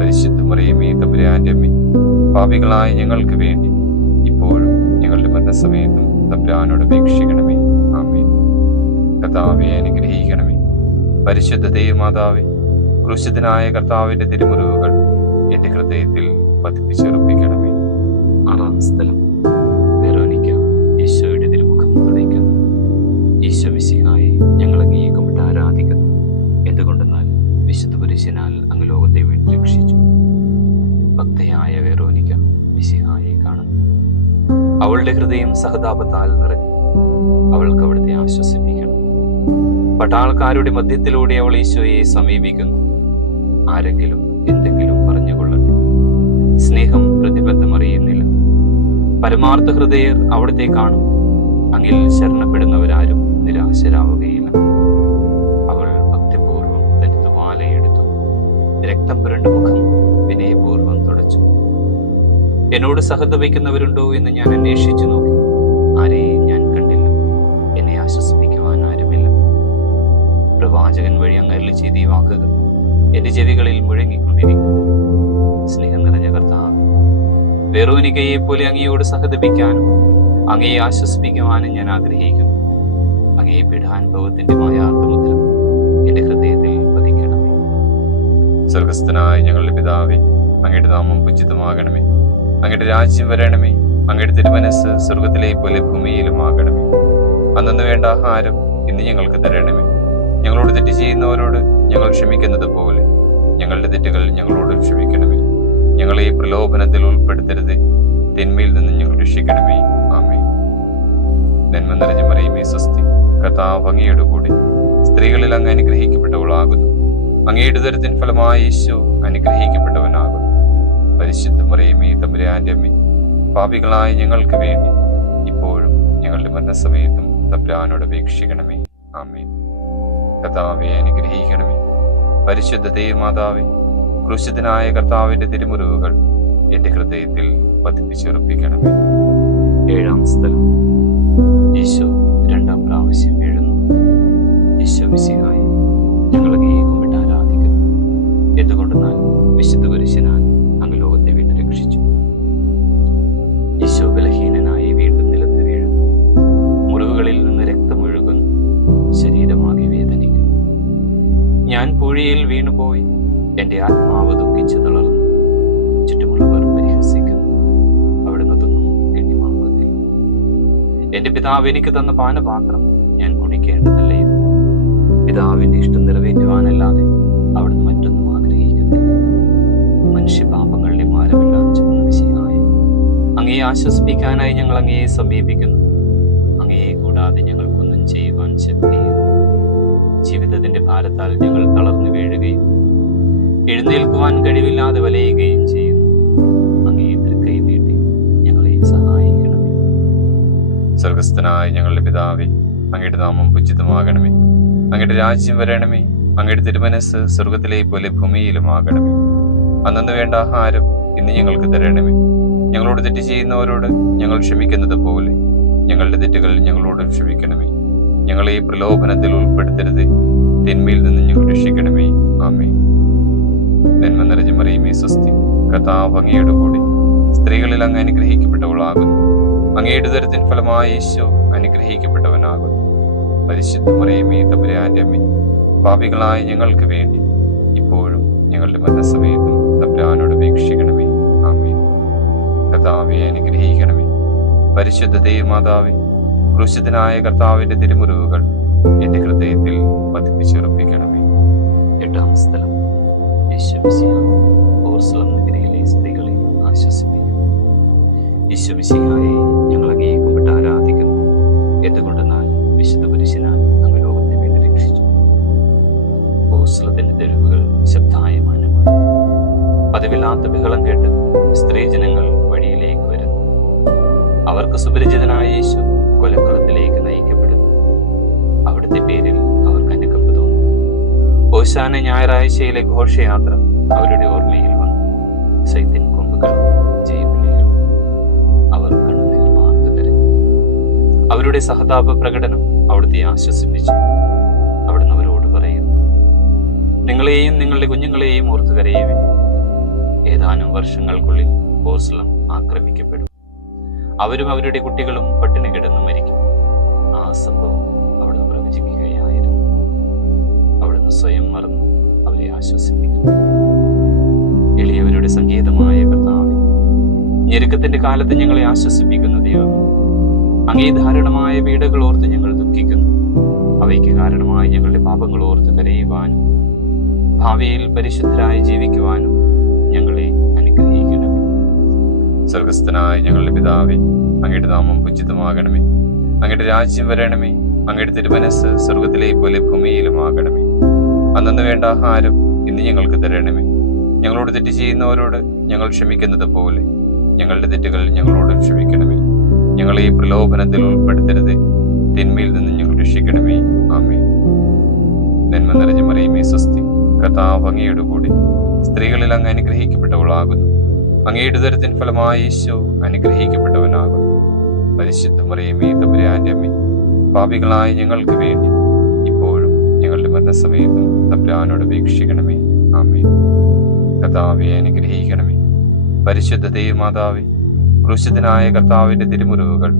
പരിശുദ്ധ മറിയമേ തമ്പുരാന്റെ അമ്മേ, പാപികളായ ഞങ്ങൾക്ക് വേണ്ടി ഇപ്പോഴും ഞങ്ങളുടെ മരണസമയത്തും തമ്പുരാനോട് അപേക്ഷിക്കണമേ. ആമേൻ. കർത്താവെ അനുഗ്രഹിക്കണമേ. പരിശുദ്ധ ദൈവമാതാവേ, ക്രൂശിതനായ കർത്താവിന്റെ തിരുമുറിവുകൾ എന്റെ ഹൃദയത്തിൽ പതിപ്പിച്ചുറപ്പിക്കണമേ. ആറാം സ്ഥലം, വെറോനിക്ക ഈശോയുടെ തിരുമുഖം തുടയ്ക്കുന്നു. ഈശോ മിശിഹായെ ഞങ്ങൾ അങ്ങയെ കുമ്പിട്ട് ആരാധിക്കുന്നു. എന്തുകൊണ്ടെന്നാൽ വിശുദ്ധ കുരിശിനാൽ അങ്ങ് ലോകത്തെ വീണ്ടും രക്ഷിച്ചു. ഭക്തയായ വെറോനിക്ക മിശിഹായെ കാണുന്നു. അവളുടെ ഹൃദയം സഹതാപത്താൽ നിറഞ്ഞു. അവൾക്ക് അവിടുത്തെ ആശ്വസിപ്പിക്കണം. പട്ടാൾക്കാരുടെ മധ്യത്തിലൂടെ അവൾ ഈശോയെ സമീപിക്കുന്നു. ആരെങ്കിലും എന്തെങ്കിലും പറഞ്ഞുകൊള്ളട്ടെ, സ്നേഹം പ്രതിബദ്ധം അറിയുന്നില്ല. പരമാർത്ഥ ഹൃദയർ അവിടുത്തെ കാണും. അങ്ങിൽ ശരണപ്പെടുന്നവരാരും നിരാശരാവുകയില്ല. അവൾ ഭക്തിപൂർവം തന്റെ തുവാലയെടുത്തു. രക്തം പുരണ്ട മുഖം വിനയപൂർവം തുടച്ചു. എന്നോട് സഹതപിക്കുന്നവരുണ്ടോ എന്ന് ഞാൻ അന്വേഷിച്ചു നോക്കി. ആരെയും ഞാൻ കണ്ടില്ല. എന്നെ ആശ്വസിപ്പിക്കുവാൻ ആരുമില്ല. പ്രവാചകൻ വഴി അങ്ങ് അരുളി ചെയ്ത ഈ വാക്കുകൾ എന്റെ ചെവികളിൽ മുഴങ്ങിക്കൊണ്ടിരിക്കുന്നു. സ്നേഹം നിറഞ്ഞ കർത്താവേ, വെറോനിക്കയെ പോലെ അങ്ങയോട് സഹതപിക്കാനും അങ്ങയെ ആശ്വസിപ്പിക്കുവാനും ഞാൻ ആഗ്രഹിക്കുന്നു. അങ്ങയെ പീഡാനുഭവത്തിന്റെ മായാർത്ഥമുദ്ര എന്റെ ഹൃദയത്തിൽ പതിക്കണമേ. സ്വർഗസ്ഥനായ ഞങ്ങളുടെ പിതാവേ, അങ്ങയുടെ നാമം പൂജിതമാകണമേ. അങ്ങയുടെ രാജ്യം വരണമേ. അങ്ങയുടെ തിരുമനസ് സ്വർഗത്തിലെ പോലെ ഭൂമിയിലുമാകണമേ. അന്നു വേണ്ട ആഹാരം ഇന്ന് ഞങ്ങൾക്ക് തരണമേ. ഞങ്ങളോട് തെറ്റ് ചെയ്യുന്നവരോട് ഞങ്ങൾ ക്ഷമിക്കുന്നത് പോലെ ഞങ്ങളുടെ തെറ്റുകൾ ഞങ്ങളോട് ക്ഷമിക്കണമേ. ഞങ്ങളെ പ്രലോഭനത്തിൽ ഉൾപ്പെടുത്തരുത്, തിന്മയിൽ നിന്ന് ഞങ്ങൾ രക്ഷിക്കണമേ. ആമേൻ. നന്മ നിറഞ്ഞ മറിയമേ സ്വസ്തി, കർത്താവ് അങ്ങയുടെ കൂടെ സ്ത്രീകളിൽ അങ്ങ് അനുഗ്രഹിക്കപ്പെട്ടവളാകുന്നു. അങ്ങയുടെ ഉദരത്തിൻ ഫലമായി ഈശോ അനുഗ്രഹിക്കപ്പെട്ടവനാകുന്നു. പരിശുദ്ധ മറിയമേ തമ്പുരാന്റെ അമ്മേ, പാപികളായ ഞങ്ങൾക്ക് വേണ്ടി ഇപ്പോഴും ഞങ്ങളുടെ മരണസമയത്തും തമ്പുരാനോട് അപേക്ഷിക്കണമേ. ആമേൻ. കർത്താവെ അനുഗ്രഹിക്കണമേ. പരിശുദ്ധ ദൈവമാതാവേ, ക്രൂശിതനായ കർത്താവിന്റെ തിരുമുറിവുകൾ എന്റെ ഹൃദയത്തിൽ പതിപ്പിച്ചുറപ്പിക്കണമേ. ഏഴാം സ്ഥലം, ഈശോ രണ്ടാം പ്രാവശ്യം വീഴുന്നു. ഈശോ മിശിഹായെ ഞങ്ങൾ അങ്ങയെ കുമ്പിട്ട് ആരാധിക്കുന്നു. എന്തുകൊണ്ടെന്നാൽ വിശുദ്ധ കുരിശിനാൽ അങ്ങ് ലോകത്തെ വീണ്ടും രക്ഷിച്ചു. ഈശോ ബലഹീനനായി വീണ്ടും നിലത്ത് വീഴുന്നു. മുറിവുകളിൽ നിന്ന് രക്തമൊഴുകുന്നു. ശരീരമാകെ വേദനിക്കുന്നു. ഞാൻ പൂഴിയിൽ വീണുപോയി. എന്റെ ആത്മാവ് ദുഃഖിച്ചു തളർന്നു. ചുറ്റുമുള്ളവർ പരിഹസിക്കുന്നു. എന്റെ പിതാവ് എനിക്ക് തന്ന പാനപാത്രം ഞാൻ കുടിക്കേണ്ടതല്ലയോ? പിതാവിന്റെ ഇഷ്ടം നിറവേറ്റുവാനല്ലാതെ അവിടുന്ന് മറ്റൊന്നും ആഗ്രഹിക്കുന്നില്ല. മനുഷ്യപാപങ്ങളുടെ ഭാരമില്ലാതെ ചുമന്ന മിശിഹായ, അങ്ങയെ ആശ്വസിപ്പിക്കാനായി ഞങ്ങൾ അങ്ങയെ സമീപിക്കുന്നു. അങ്ങയെ കൂടാതെ ഞങ്ങൾക്കൊന്നും ചെയ്യുവാൻ ശക്തിയില്ല. ജീവിതത്തിന്റെ ഭാരത്താൽ ഞങ്ങൾ തളർന്നു വീഴുകയും എഴുന്നേൽക്കുവാൻ കഴിവില്ലാതെ വലയുകയും ചെയ്യുന്നു. അങ്ങയെ തൃക്കൈ നീട്ടി ഞങ്ങളെ സഹായിക്കണമേ. സ്വർഗസ്ഥനായ ഞങ്ങളുടെ പിതാവേ, അങ്ങയുടെ നാമം പൂജിതമാകണമേ. അങ്ങയുടെ രാജ്യം വരണമേ. അങ്ങയുടെ തിരുമനസ് സ്വർഗത്തിലെ പോലെ ഭൂമിയിലുമാകണമേ. അന്നു വേണ്ട ആഹാരം ഇന്ന് ഞങ്ങൾക്ക് തരണമേ. ഞങ്ങളോട് തെറ്റ് ചെയ്യുന്നവരോട് ഞങ്ങൾ ക്ഷമിക്കുന്നത് പോലെ ഞങ്ങളുടെ തെറ്റുകൾ ഞങ്ങളോട് ക്ഷമിക്കണമേ. ഞങ്ങളെ പ്രലോഭനത്തിൽ ഉൾപ്പെടുത്തരുത്, തിന്മയിൽ നിന്ന് ഞങ്ങൾ രക്ഷിക്കണമേ. ആമേൻ. നന്മ നിറഞ്ഞ മറിയമേ, സ്വസ്തി, കർത്താവ് അങ്ങയുടെ കൂടെ സ്ത്രീകളിൽ അങ്ങ് അനുഗ്രഹിക്കപ്പെട്ടവളാകുന്നു. അങ്ങയുടെ ഉദരത്തിൻ ഫലമായ യേശു അനുഗ്രഹിക്കപ്പെട്ടവനാകുന്നു. പരിശുദ്ധ മറിയമേ, തമ്പുരാന്റെ അമ്മേ, പാപികളായ ഞങ്ങൾക്ക് വേണ്ടി ഇപ്പോഴും ഞങ്ങളുടെ മരണസമയത്തും തമ്പുരാനോട് അപേക്ഷിക്കണമേ. ആമേൻ. കർത്താവെ അനുഗ്രഹിക്കണമേ. പരിശുദ്ധ ദൈവമാതാവേ, ക്രൂശിതനായ കർത്താവിന്റെ തിരുമുറിവുകൾ എന്റെ ഹൃദയത്തിൽ പതിപ്പിച്ചുറപ്പിക്കണമേ. 8-ാം സ്ഥലം, യേശുമിശിഹ ഓർസ്ലം നഗരിയിലെ സ്ത്രീകളെ ആശ്വസിപ്പിക്കുന്നു. യേശുമിശിഹായെ ഞങ്ങൾ അങ്ങയെ കുമ്പിട്ട് ആരാധിക്കുന്നു. എന്തുകൊണ്ടെന്നാൽ വിശുദ്ധ പുരുഷനാൽ അങ്ങ് ലോകത്തെ വേണ്ടി രക്ഷിച്ചു. ഓർസ്ലത്തിന്റെ തെരുവുകൾ ശബ്ദായമാനമായി. പതിവില്ലാത്ത ബഹളം കേട്ട് സ്ത്രീജനങ്ങൾ വഴിയിലേക്ക് വരുന്നു. അവർക്ക് സുപരിചിതനായ യേശു കൊലക്കളത്തിലേക്ക് നയിക്കപ്പെടുന്നു. അവിടുത്തെ പേരിൽ അവർക്ക് അനുകമ്പ തോന്നുന്നു. ഓശാന ഞായറാഴ്ചയിലെ ഘോഷയാത്ര അവരുടെ ഓർമ്മയിൽ വന്നു. സൈത്തിൻ കൊമ്പുകൾ, ജയവിളികൾ. അവർ കണ്ണുനീർ മാർത്തു കരഞ്ഞു. അവരുടെ സഹതാപ പ്രകടനം അവിടുത്തെ ആശ്വസിപ്പിച്ചു. അവിടുന്ന് അവരോട് പറയുന്നു, നിങ്ങളെയും നിങ്ങളുടെ കുഞ്ഞുങ്ങളെയും ഓർത്തു കരയുവിൻ. ഏതാനും വർഷങ്ങൾക്കുള്ളിൽ ഓർസ്ലം ആക്രമിക്കപ്പെടും. അവരും അവരുടെ കുട്ടികളും പട്ടിണി കിടന്നു മരിക്കും. ആ സംഭവം അവിടുന്ന് പ്രവചിക്കുകയായിരുന്നു. അവിടുന്ന് സ്വയം മറന്ന് അവരെ ആശ്വസിപ്പിക്കുന്നു. എളിയവരുടെ സംഗീതമായ കർത്താവേ, ഞെരുക്കത്തിന്റെ കാലത്ത് ഞങ്ങളെ ആശ്വസിപ്പിക്കുന്ന ദൈവമേ, അങ്ങേ ധാരണമായ പീഡകൾ ഓർത്ത് ഞങ്ങൾ ദുഃഖിക്കുന്നു. അവയ്ക്ക് കാരണമായി ഞങ്ങളുടെ പാപങ്ങൾ ഓർത്ത് കരയുവാനും ഭാവിയിൽ പരിശുദ്ധരായി ജീവിക്കുവാനും ഞങ്ങളെ അനുഗ്രഹിക്കണമേ. സ്വർഗസ്ഥനായ ഞങ്ങളുടെ പിതാവേ, അങ്ങയുടെ നാമം പൂജിതമാകണമേ. അങ്ങയുടെ രാജ്യം വരണമേ. അങ്ങയുടെ തിരുമനസ് സ്വർഗത്തിലെ പോലെ ഭൂമിയിലുമാകണമേ. അന്നു വേണ്ട ആഹാരം ഇന്ന് ഞങ്ങൾക്ക് തരണമേ. ഞങ്ങളോട് തെറ്റ് ചെയ്യുന്നവരോട് ഞങ്ങൾ ക്ഷമിക്കുന്നത് പോലെ ഞങ്ങളുടെ തെറ്റുകൾ ഞങ്ങളോട് ക്ഷമിക്കണമേ. ഞങ്ങളെ പ്രലോഭനത്തിൽ ഉൾപ്പെടുത്തരുത്, തിന്മയിൽ നിന്ന് ഞങ്ങൾ രക്ഷിക്കണമേ. ആമേൻ. നന്മ നിറഞ്ഞ മറിയമേ, സ്വസ്തി, കർത്താവ് അങ്ങയുടെ കൂടെ സ്ത്രീകളിൽ അങ്ങ് അനുഗ്രഹിക്കപ്പെട്ടവളാകുന്നു. അങ്ങയുടെ ഉദരത്തിൻ ഫലമായ യേശു അനുഗ്രഹിക്കപ്പെട്ടവനാകുന്നു. പരിശുദ്ധ മറിയമേ, തമ്പുരാന്റെ അമ്മേ, പാപികളായ ഞങ്ങൾക്ക് വേണ്ടി ഇപ്പോഴും ഞങ്ങളുടെ മരണസമയത്തും തമ്പുരാനോട് അപേക്ഷിക്കണമേ. ആമേൻ. കർത്താവെ അനുഗ്രഹിക്കണമേ. പരിശുദ്ധ ദൈവമാതാവേ, ക്രൂശിതനായ കർത്താവിന്റെ തിരുമുറിവുകൾ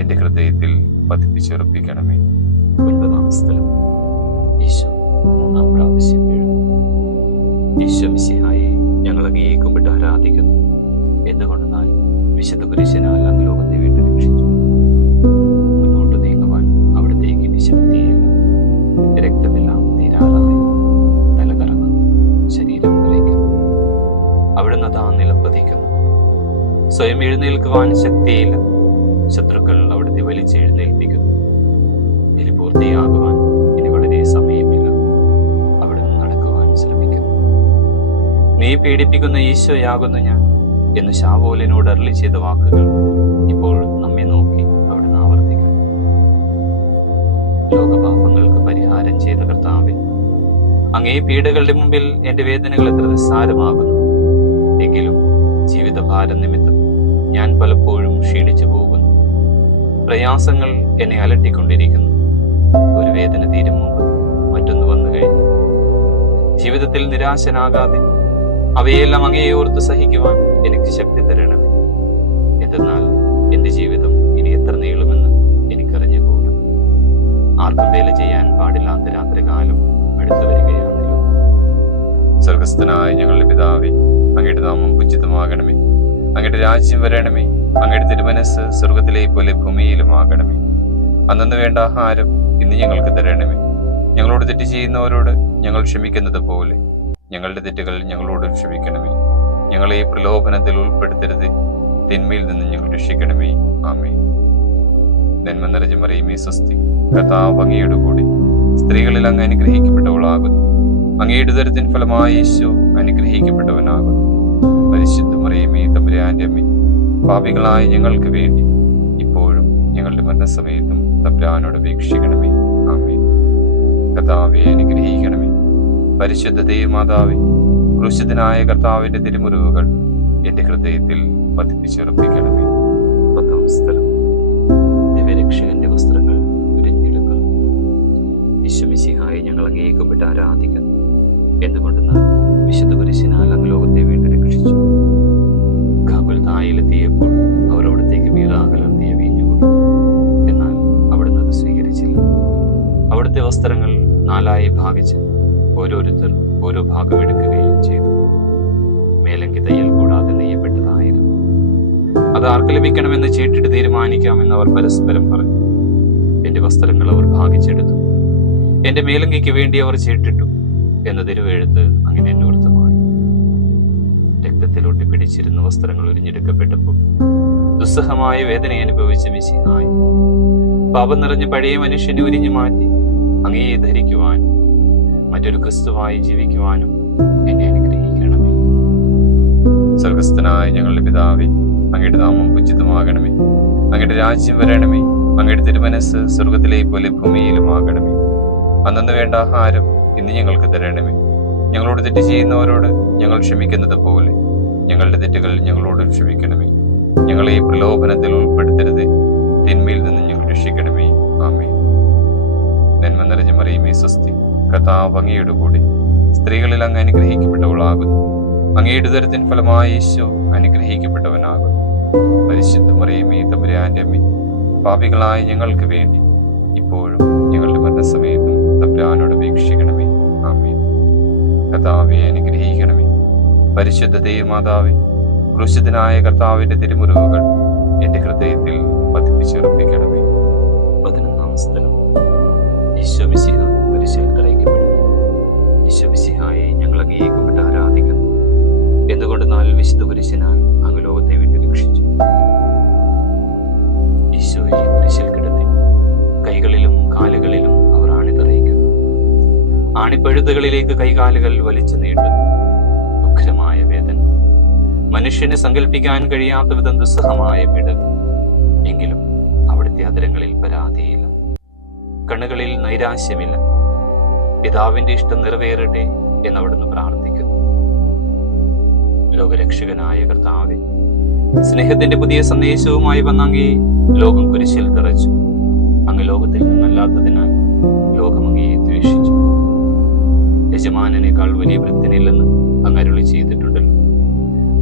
എന്റെ ഹൃദയത്തിൽ പതിപ്പിച്ചുറപ്പിക്കണമേ. 9-ാം സ്ഥലം, യേശു 3-ാം പ്രാവശ്യം വീഴുന്നു. യേശുമിശിഹായെ ഞങ്ങൾ അങ്ങയെ കുമ്പിട്ട് ആരാധിക്കുന്നു. എന്തുകൊണ്ടെന്നാൽ വിശുദ്ധ കുരിശിനാൽ അങ്ങ് ലോകത്തെ വീണ്ടും രക്ഷിച്ചു. മുന്നോട്ട് നീങ്ങുവാൻ അവിടത്തേക്ക് ഇനി ശക്തിയില്ല. രക്തമെല്ലാം തീരാറായി. തല കറങ്ങുന്നു, ശരീരം കലയ്ക്കുന്നു. അവിടുന്ന് താ നിലപ്പതിക്കുന്നു. സ്വയം എഴുന്നേൽക്കുവാൻ ശക്തിയില്ല. ശത്രുക്കൾ അവിടുത്തെ വലിച്ചെഴുന്നേൽപ്പിക്കുന്നു. ബലി പൂർത്തിയാകുവാൻ ഇനി വളരെ സമയമില്ല. അവിടുന്ന് നടക്കുവാൻ ശ്രമിക്കുന്നു. നീ പീഡിപ്പിക്കുന്ന ഈശോയാകുന്നു ഞാൻ എന്ന് ശാവൂലിനോട് അരുളി ചെയ്ത വാക്കുകൾ ഇപ്പോൾ നമ്മെ നോക്കി അവിടുന്ന് ആവർത്തിക്കുന്നു. ലോകപാപങ്ങൾക്ക് പരിഹാരം ചെയ്ത കർത്താവേ, അങ്ങേ പീഡകളുടെ മുമ്പിൽ എന്റെ വേദനകൾ എത്ര നിസ്സാരമാകുന്നു. എങ്കിലും ജീവിതഭാരം നിമിത്തം ഞാൻ പലപ്പോഴും ക്ഷീണിച്ചു പോകുന്നു. പ്രയാസങ്ങൾ എന്നെ അലട്ടിക്കൊണ്ടിരിക്കുന്നു. ഒരു വേദന തീരും മുമ്പ് മറ്റൊന്ന് വന്നു കഴിഞ്ഞു. ജീവിതത്തിൽ നിരാശനാകാതെ അവയെല്ലാം അങ്ങയെ ഓർത്ത് സഹിക്കുവാൻ എനിക്ക് ശക്തി തരണമേ. എന്തെന്നാൽ എന്റെ ജീവിതം ഇനി എത്ര നീളുമെന്ന് എനിക്കറിഞ്ഞുകൂടാ. ആർക്കും വേല ചെയ്യാൻ പാടില്ലാത്ത രാത്രികാലം അടുത്തു വരികയാണല്ലോ. സ്വർഗസ്ഥനായ ഞങ്ങളുടെ പിതാവേ, അങ്ങയുടെ നാമം പൂജിതമാകണമേ. അങ്ങയുടെ രാജ്യം വരണമേ. അങ്ങയുടെ തിരുമനസ് സ്വർഗത്തിലെ പോലെ ഭൂമിയിലുമാകണമേ. അന്നു വേണ്ട ആഹാരം ഇന്ന് ഞങ്ങൾക്ക് തരണമേ. ഞങ്ങളോട് തെറ്റ് ചെയ്യുന്നവരോട് ഞങ്ങൾ ക്ഷമിക്കുന്നത് പോലെ ഞങ്ങളുടെ തെറ്റുകൾ ഞങ്ങളോട് ക്ഷമിക്കണമേ. ഞങ്ങളെ പ്രലോഭനത്തിൽ ഉൾപ്പെടുത്തരുത്, തിന്മയിൽ നിന്ന് ഞങ്ങൾ രക്ഷിക്കണമേ. ആമേൻ. നന്മ നിറഞ്ഞ മറിയമേ സ്വസ്തി, കർത്താവ് അങ്ങയുടെ കൂടെ സ്ത്രീകളിൽ അങ്ങ് അനുഗ്രഹിക്കപ്പെട്ടവളാകുന്നു. അങ്ങയുടെ ഉദരത്തിൻ ഫലമായ യേശു അനുഗ്രഹിക്കപ്പെട്ടവനാകുന്നു. പരിശുദ്ധ മറിയമേ തമ്പുരാന്റെ അമ്മേ, പാപികളായ ഞങ്ങൾക്ക് വേണ്ടി ഇപ്പോഴും ഞങ്ങളുടെ മരണസമയത്തും തമ്പുരാനോട് അപേക്ഷിക്കണമേ. ആമേൻ. കർത്താവെ അനുഗ്രഹിക്കണമേ. പരിശുദ്ധ ദൈവമാതാവേ, ക്രൂശിതനായ കർത്താവിന്റെ തിരുമുറിവുകൾ എന്റെ ഹൃദയത്തിൽ പതിപ്പിച്ചുറപ്പിക്കണമേ. 10-ാം സ്ഥലം. ദിവ്യരക്ഷകന്റെ വസ്ത്രങ്ങൾ ഉരിഞ്ഞെടുക്കുന്നു. ഈശോമിശിഹായെ ഞങ്ങൾ അങ്ങേക്കുമ്പിട്ട് ആരാധിക്കുന്നു. എന്തുകൊണ്ടെന്നാൽ വിശുദ്ധ കുരിശിനാൽ അങ്ങ് ലോകത്തെ വീണ്ടും രക്ഷിച്ചു. ഗാഗുൽതായിലെത്തിയപ്പോൾ അവർ അവിടത്തേക്ക് മീറാ കലർത്തിയ വീഞ്ഞു കൊടുത്തു. എന്നാൽ അവിടുന്ന് അത് സ്വീകരിച്ചില്ല. അവിടുത്തെ വസ്ത്രങ്ങൾ 4 ഭാഗിച്ച് ഓരോരുത്തർ ഓരോ ഭാഗം എടുക്കുകയും ചെയ്തു. മേലങ്കി തയ്യൽ കൂടാതെ നെയ്യപ്പെട്ടതായിരുന്നു. അത് ആർക്ക് ലഭിക്കണമെന്ന് ചീട്ടിട്ട് തീരുമാനിക്കാമെന്ന് അവർ പരസ്പരം പറഞ്ഞു. എന്റെ വസ്ത്രങ്ങൾ അവർ ഭാഗിച്ചെടുത്തു, എന്റെ മേലങ്കിക്ക് വേണ്ടി അവർ ചീട്ടിട്ടു എന്ന തിരുവെഴുത്ത് അങ്ങനെ അന്വർത്ഥമായി. രക്തത്തിൽ ഒട്ടിപ്പിടിച്ചിരുന്ന വസ്ത്രങ്ങൾ ഉരിഞ്ഞെടുക്കപ്പെട്ടപ്പോൾ ദുസ്സഹമായ വേദന അനുഭവിച്ച മിശിഹായി, പാപം നിറഞ്ഞ പഴയ മനുഷ്യനെ ഉരിഞ്ഞു മാറ്റി അങ്ങയെ ധരിക്കുവാൻ മറ്റൊരു ക്രിസ്തുവായി ജീവിക്കുവാനും എന്നെ അനുഗ്രഹിക്കണമേ. സ്വർഗസ്ഥനായ ഞങ്ങളുടെ പിതാവേ, അങ്ങയുടെ നാമം ഉചിതമാകണമേ. അങ്ങയുടെ രാജ്യം വരണമേ. അങ്ങയുടെ തിരുമനസ് സ്വർഗത്തിലെ പോലെ ഭൂമിയിലുമാകണമേ. അന്നു വേണ്ട ആഹാരം ഇന്ന് ഞങ്ങൾക്ക് തരണമേ. ഞങ്ങളോട് തെറ്റ് ചെയ്യുന്നവരോട് ഞങ്ങൾ ക്ഷമിക്കുന്നത് പോലെ ഞങ്ങളുടെ തെറ്റുകൾ ഞങ്ങളോട് ക്ഷമിക്കണമേ. ഞങ്ങളെ പ്രലോഭനത്തിൽ ഉൾപ്പെടുത്തരുത്, തിന്മയിൽ നിന്ന് ഞങ്ങൾ രക്ഷിക്കണമേ. ആമേൻ. നന്മ നിറഞ്ഞ മറിയമേ സ്വസ്തി, കർത്താവ് അങ്ങയുടെ കൂടെ സ്ത്രീകളിൽ അങ്ങ് അനുഗ്രഹിക്കപ്പെട്ടവളാകുന്നു. അങ്ങയുടെ ഉദരത്തിൻ ഫലമായ യേശു അനുഗ്രഹിക്കപ്പെട്ടവനാകുന്നു. പരിശുദ്ധ മറിയമേ തമ്പുരാന്റെ അമ്മേ, പാപികളായ ഞങ്ങൾക്ക് വേണ്ടി ഇപ്പോഴും ഞങ്ങളുടെ മരണസമയത്തും തമ്പുരാനോട് അപേക്ഷിക്കണമേ. ആമേൻ. കർത്താവെ അനുഗ്രഹിക്കണമേ. പരിശുദ്ധ ദൈവമാതാവേ, ക്രൂശിതനായ കർത്താവിന്റെ തിരുമുറിവുകൾ എന്റെ ഹൃദയത്തിൽ പതിപ്പിച്ചുറപ്പിക്കണമേ. 11-ാം സ്ഥലം. ഈശോമിശിഹ കുരിശിൽ തറയ്ക്കപ്പെടുന്നു. ഈശോമിശിഹായെ ഞങ്ങൾ അങ്ങേക്കുമ്പിട്ട് ആരാധിക്കുന്നു. എന്തുകൊണ്ടെന്നാൽ വിശുദ്ധ കുരിശിനാൽ അങ്ങ് ലോകത്തെ വീണ്ടും രക്ഷിച്ചു. ഈശോയെ കുരിശിൽ കിടത്തി കൈകളിലും കാലുകളിലും അവർ ആണിതറയ്ക്കുന്നു. ആണിപ്പഴുതുകളിലേക്ക് കൈകാലുകൾ വലിച്ചു നീട്ടുന്നു. ഉഗ്രമായ വേദന, മനുഷ്യന് സങ്കല്പിക്കാൻ കഴിയാത്ത വിധം ദുസ്സഹമായ പീഡനം. എങ്കിലും അവിടുത്തെ അധരങ്ങളിൽ പരാതിയില്ല, കണ്ണുകളിൽ നൈരാശ്യമില്ല. പിതാവിന്റെ ഇഷ്ടം നിറവേറട്ടെ എന്നവിടുന്ന് പ്രാർത്ഥിക്കുന്നു. ലോകരക്ഷകനായ കർത്താവേ, സ്നേഹത്തിന്റെ പുതിയ സന്ദേശവുമായി വന്ന അങ്ങയെ ലോകം കുരിശിൽ തറച്ചു. അങ്ങ് ലോകത്തിൽ നിന്നല്ലാത്തതിനാൽ ലോകം അങ്ങയെ ദ്വേഷിച്ചു. യജമാനനേക്കാൾ വലിയ വൃത്തിനില്ലെന്ന് അങ്ങ് അരുളി ചെയ്തിട്ടുണ്ടല്ലോ.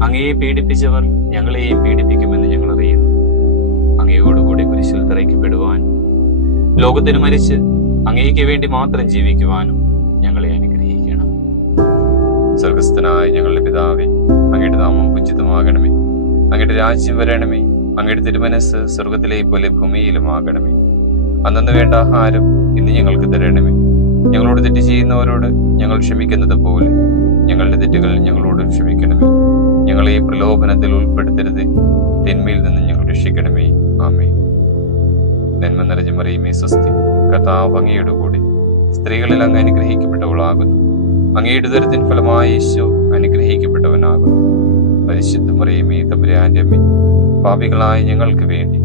അങ്ങയെ പീഡിപ്പിച്ചവർ ഞങ്ങളെയും പീഡിപ്പിക്കുമെന്ന് ഞങ്ങൾ അറിയുന്നു. അങ്ങയോടുകൂടി കുരിശിൽ തറയ്ക്കപ്പെടുവാൻ, ലോകത്തിന് മരിച്ച് അങ്ങയ്ക്ക് വേണ്ടി മാത്രം ജീവിക്കുവാനും ഞങ്ങളെ അനുഗ്രഹിക്കണം. സ്വർഗസ്ഥനായ ഞങ്ങളുടെ പിതാവേ, അങ്ങയുടെ നാമം ഉചിതമാകണമേ. അങ്ങയുടെ രാജ്യം വരണമേ. അങ്ങയുടെ തിരുമനസ് സ്വർഗത്തിലെ പോലെ ഭൂമിയിലുമാകണമേ. അന്നു വേണ്ട ആഹാരം ഇന്ന് ഞങ്ങൾക്ക് തരണമേ. ഞങ്ങളോട് തെറ്റ് ചെയ്യുന്നവരോട് ഞങ്ങൾ ക്ഷമിക്കുന്നത് പോലെ ഞങ്ങളുടെ തെറ്റുകൾ ഞങ്ങളോട് ക്ഷമിക്കണമേ. ഞങ്ങളെ പ്രലോഭനത്തിൽ ഉൾപ്പെടുത്തരുത്, തിന്മയിൽ നിന്ന് ഞങ്ങൾ രക്ഷിക്കണമേ. ആമേൻ. നന്മ നിറഞ്ഞ മറിയമേ സ്വസ്തി, കർത്താവ് അങ്ങയുടെ കൂടെ സ്ത്രീകളിൽ അങ്ങ് അനുഗ്രഹിക്കപ്പെട്ടവളാകുന്നു. അങ്ങയുടെ ഉദരത്തിൻ ഫലമായ യേശു അനുഗ്രഹിക്കപ്പെട്ടവനാകുന്നു. പരിശുദ്ധ മറിയമേ തമ്പുരാന്റെ അമ്മേ, പാപികളായ ഞങ്ങൾക്ക് വേണ്ടി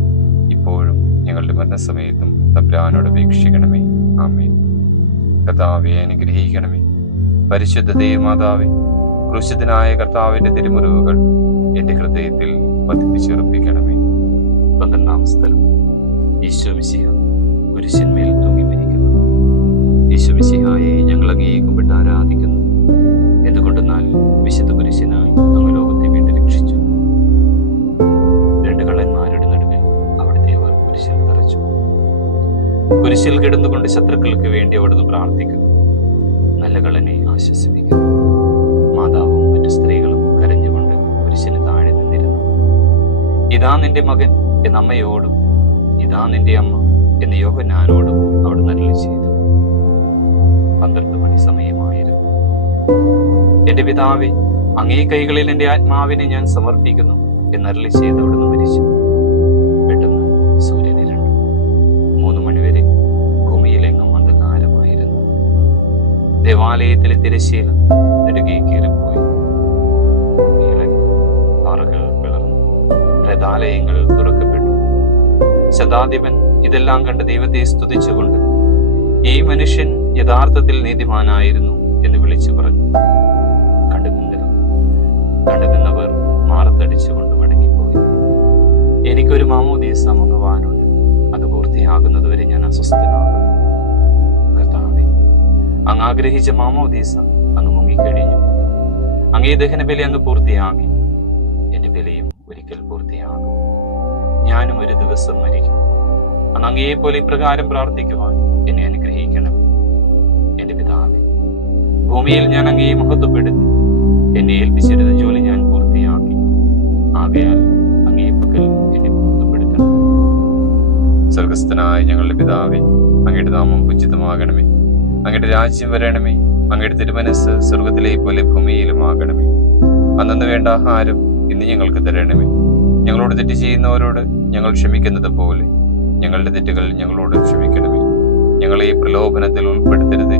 ഇപ്പോഴും ഞങ്ങളുടെ മരണസമയത്തും തമ്പുരാനോട് അപേക്ഷിക്കണമേ. ആമേൻ. കർത്താവെ അനുഗ്രഹിക്കണമേ. പരിശുദ്ധ ദൈവമാതാവേ, ക്രൂശിതനായ കർത്താവിന്റെ തിരുമുറിവുകൾ എന്റെ ഹൃദയത്തിൽ പതിപ്പിച്ചുറപ്പിക്കണമേ. 12-ാം സ്ഥലം. ഈശോമിശിഹ കുരിശിന്മേൽ തൂങ്ങി മരിക്കുന്നു. ഈശോമിശിഹായെ ഞങ്ങൾ അങ്ങേക്കുമ്പിട്ട് ആരാധിക്കുന്നു. എന്തുകൊണ്ടെന്നാൽ വിശുദ്ധ കുരിശിനായി അങ്ങ് ലോകത്തെ വീണ്ടും രക്ഷിച്ചു. 2 കള്ളന്മാരുടെ നടുവിൽ അവിടുത്തെ അവർ കുരിശിൽ തറച്ചു. കുരിശിൽ കിടന്നുകൊണ്ട് ശത്രുക്കൾക്ക് വേണ്ടി അവിടുന്ന് പ്രാർത്ഥിക്കുന്നു. നല്ല കള്ളനെ ആശ്വസിപ്പിക്കുന്നു. മാതാവും മറ്റു സ്ത്രീകളും കരഞ്ഞുകൊണ്ട് കുരിശിന് താഴെ നിന്നിരുന്നു. ഇതാ നിന്റെ മകൻ എന്നമ്മയോടും ഇതാ നിന്റെ അമ്മ എന്ന് യോഹന്നാനോടും അവിടുന്ന് അരുളി ചെയ്തു. 12 മണി സമയമായിരുന്നു. എന്റെ പിതാവേ, അങ്ങേ കൈകളിൽ എന്റെ ആത്മാവിനെ ഞാൻ സമർപ്പിക്കുന്നു എന്നരുളി ചെയ്ത് അവിടുന്ന് മരിച്ചു. പെട്ടെന്ന് സൂര്യൻ ഇരുണ്ടു. 3 മണിവരെ ഭൂമിയിലെങ്ങും അന്ധകാരമായിരുന്നു. ദേവാലയത്തിലെ തിരശ്ശീല നെടുകെ കീറിപ്പോയി. ഭൂമിയിലെങ്ങും പാറകൾ പിളർന്നു. രഥാലയങ്ങൾ തുറക്കപ്പെട്ടു. ശതാധിപൻ ഇതെല്ലാം കണ്ട് ദൈവത്തെ സ്തുതിച്ചുകൊണ്ട്, ഈ മനുഷ്യൻ യഥാർത്ഥത്തിൽ നീതിമാനായിരുന്നു എന്ന് വിളിച്ചു പറഞ്ഞു. കണ്ടു നിന്നവർ മാറത്തടിച്ചുകൊണ്ട് മടങ്ങിപ്പോയി. എനിക്കൊരു മാമോദീസ മുങ്ങുവാനുണ്ട്. അത് പൂർത്തിയാകുന്നതുവരെ ഞാൻ അസ്വസ്ഥനാകും. കർത്താവേ, അങ്ങ് ആഗ്രഹിച്ച മാമോദീസ അങ്ങ് മുങ്ങിക്കഴിഞ്ഞു. അങ്ങേ ദഹനബലി അങ്ങ് പൂർത്തിയാക്കി. എന്റെ ബലിയും ഒരിക്കൽ പൂർത്തിയാകും. ഞാനും ഒരു ദിവസം മരിക്കും. അന്ന് അങ്ങയെ പോലെ ഇപ്രകാരം പ്രാർത്ഥിക്കുവാൻ എന്നെ അനുഗ്രഹിക്കണമേ. എന്റെ പിതാവേ, ഭൂമിയിൽ ഞാൻ അങ്ങയെ മഹത്വപ്പെടുത്തി. എന്നെ ഏൽപ്പിച്ചിരുന്ന ജോലി ഞാൻ പൂർത്തിയാക്കി. ആകയാൽ അങ്ങേ പക്കൽ എന്നെ മഹത്വപ്പെടുത്തണം. സ്വർഗസ്ഥനായ ഞങ്ങളുടെ പിതാവേ, അങ്ങയുടെ നാമം പൂജിതമാകണമേ. അങ്ങയുടെ രാജ്യം വരണമേ. അങ്ങയുടെ തിരുമനസ് സ്വർഗത്തിലെ പോലെ ഭൂമിയിലുമാകണമേ. അന്നു വേണ്ട ആഹാരം ഇന്ന് ഞങ്ങൾക്ക് തരണമേ. ഞങ്ങളോട് തെറ്റ് ചെയ്യുന്നവരോട് ഞങ്ങൾ ക്ഷമിക്കുന്നത് പോലെ ഞങ്ങളുടെ തെറ്റുകൾ ഞങ്ങളോട് ക്ഷമിക്കണമേ. ഞങ്ങളെ പ്രലോഭനത്തിൽ ഉൾപ്പെടുത്തരുത്.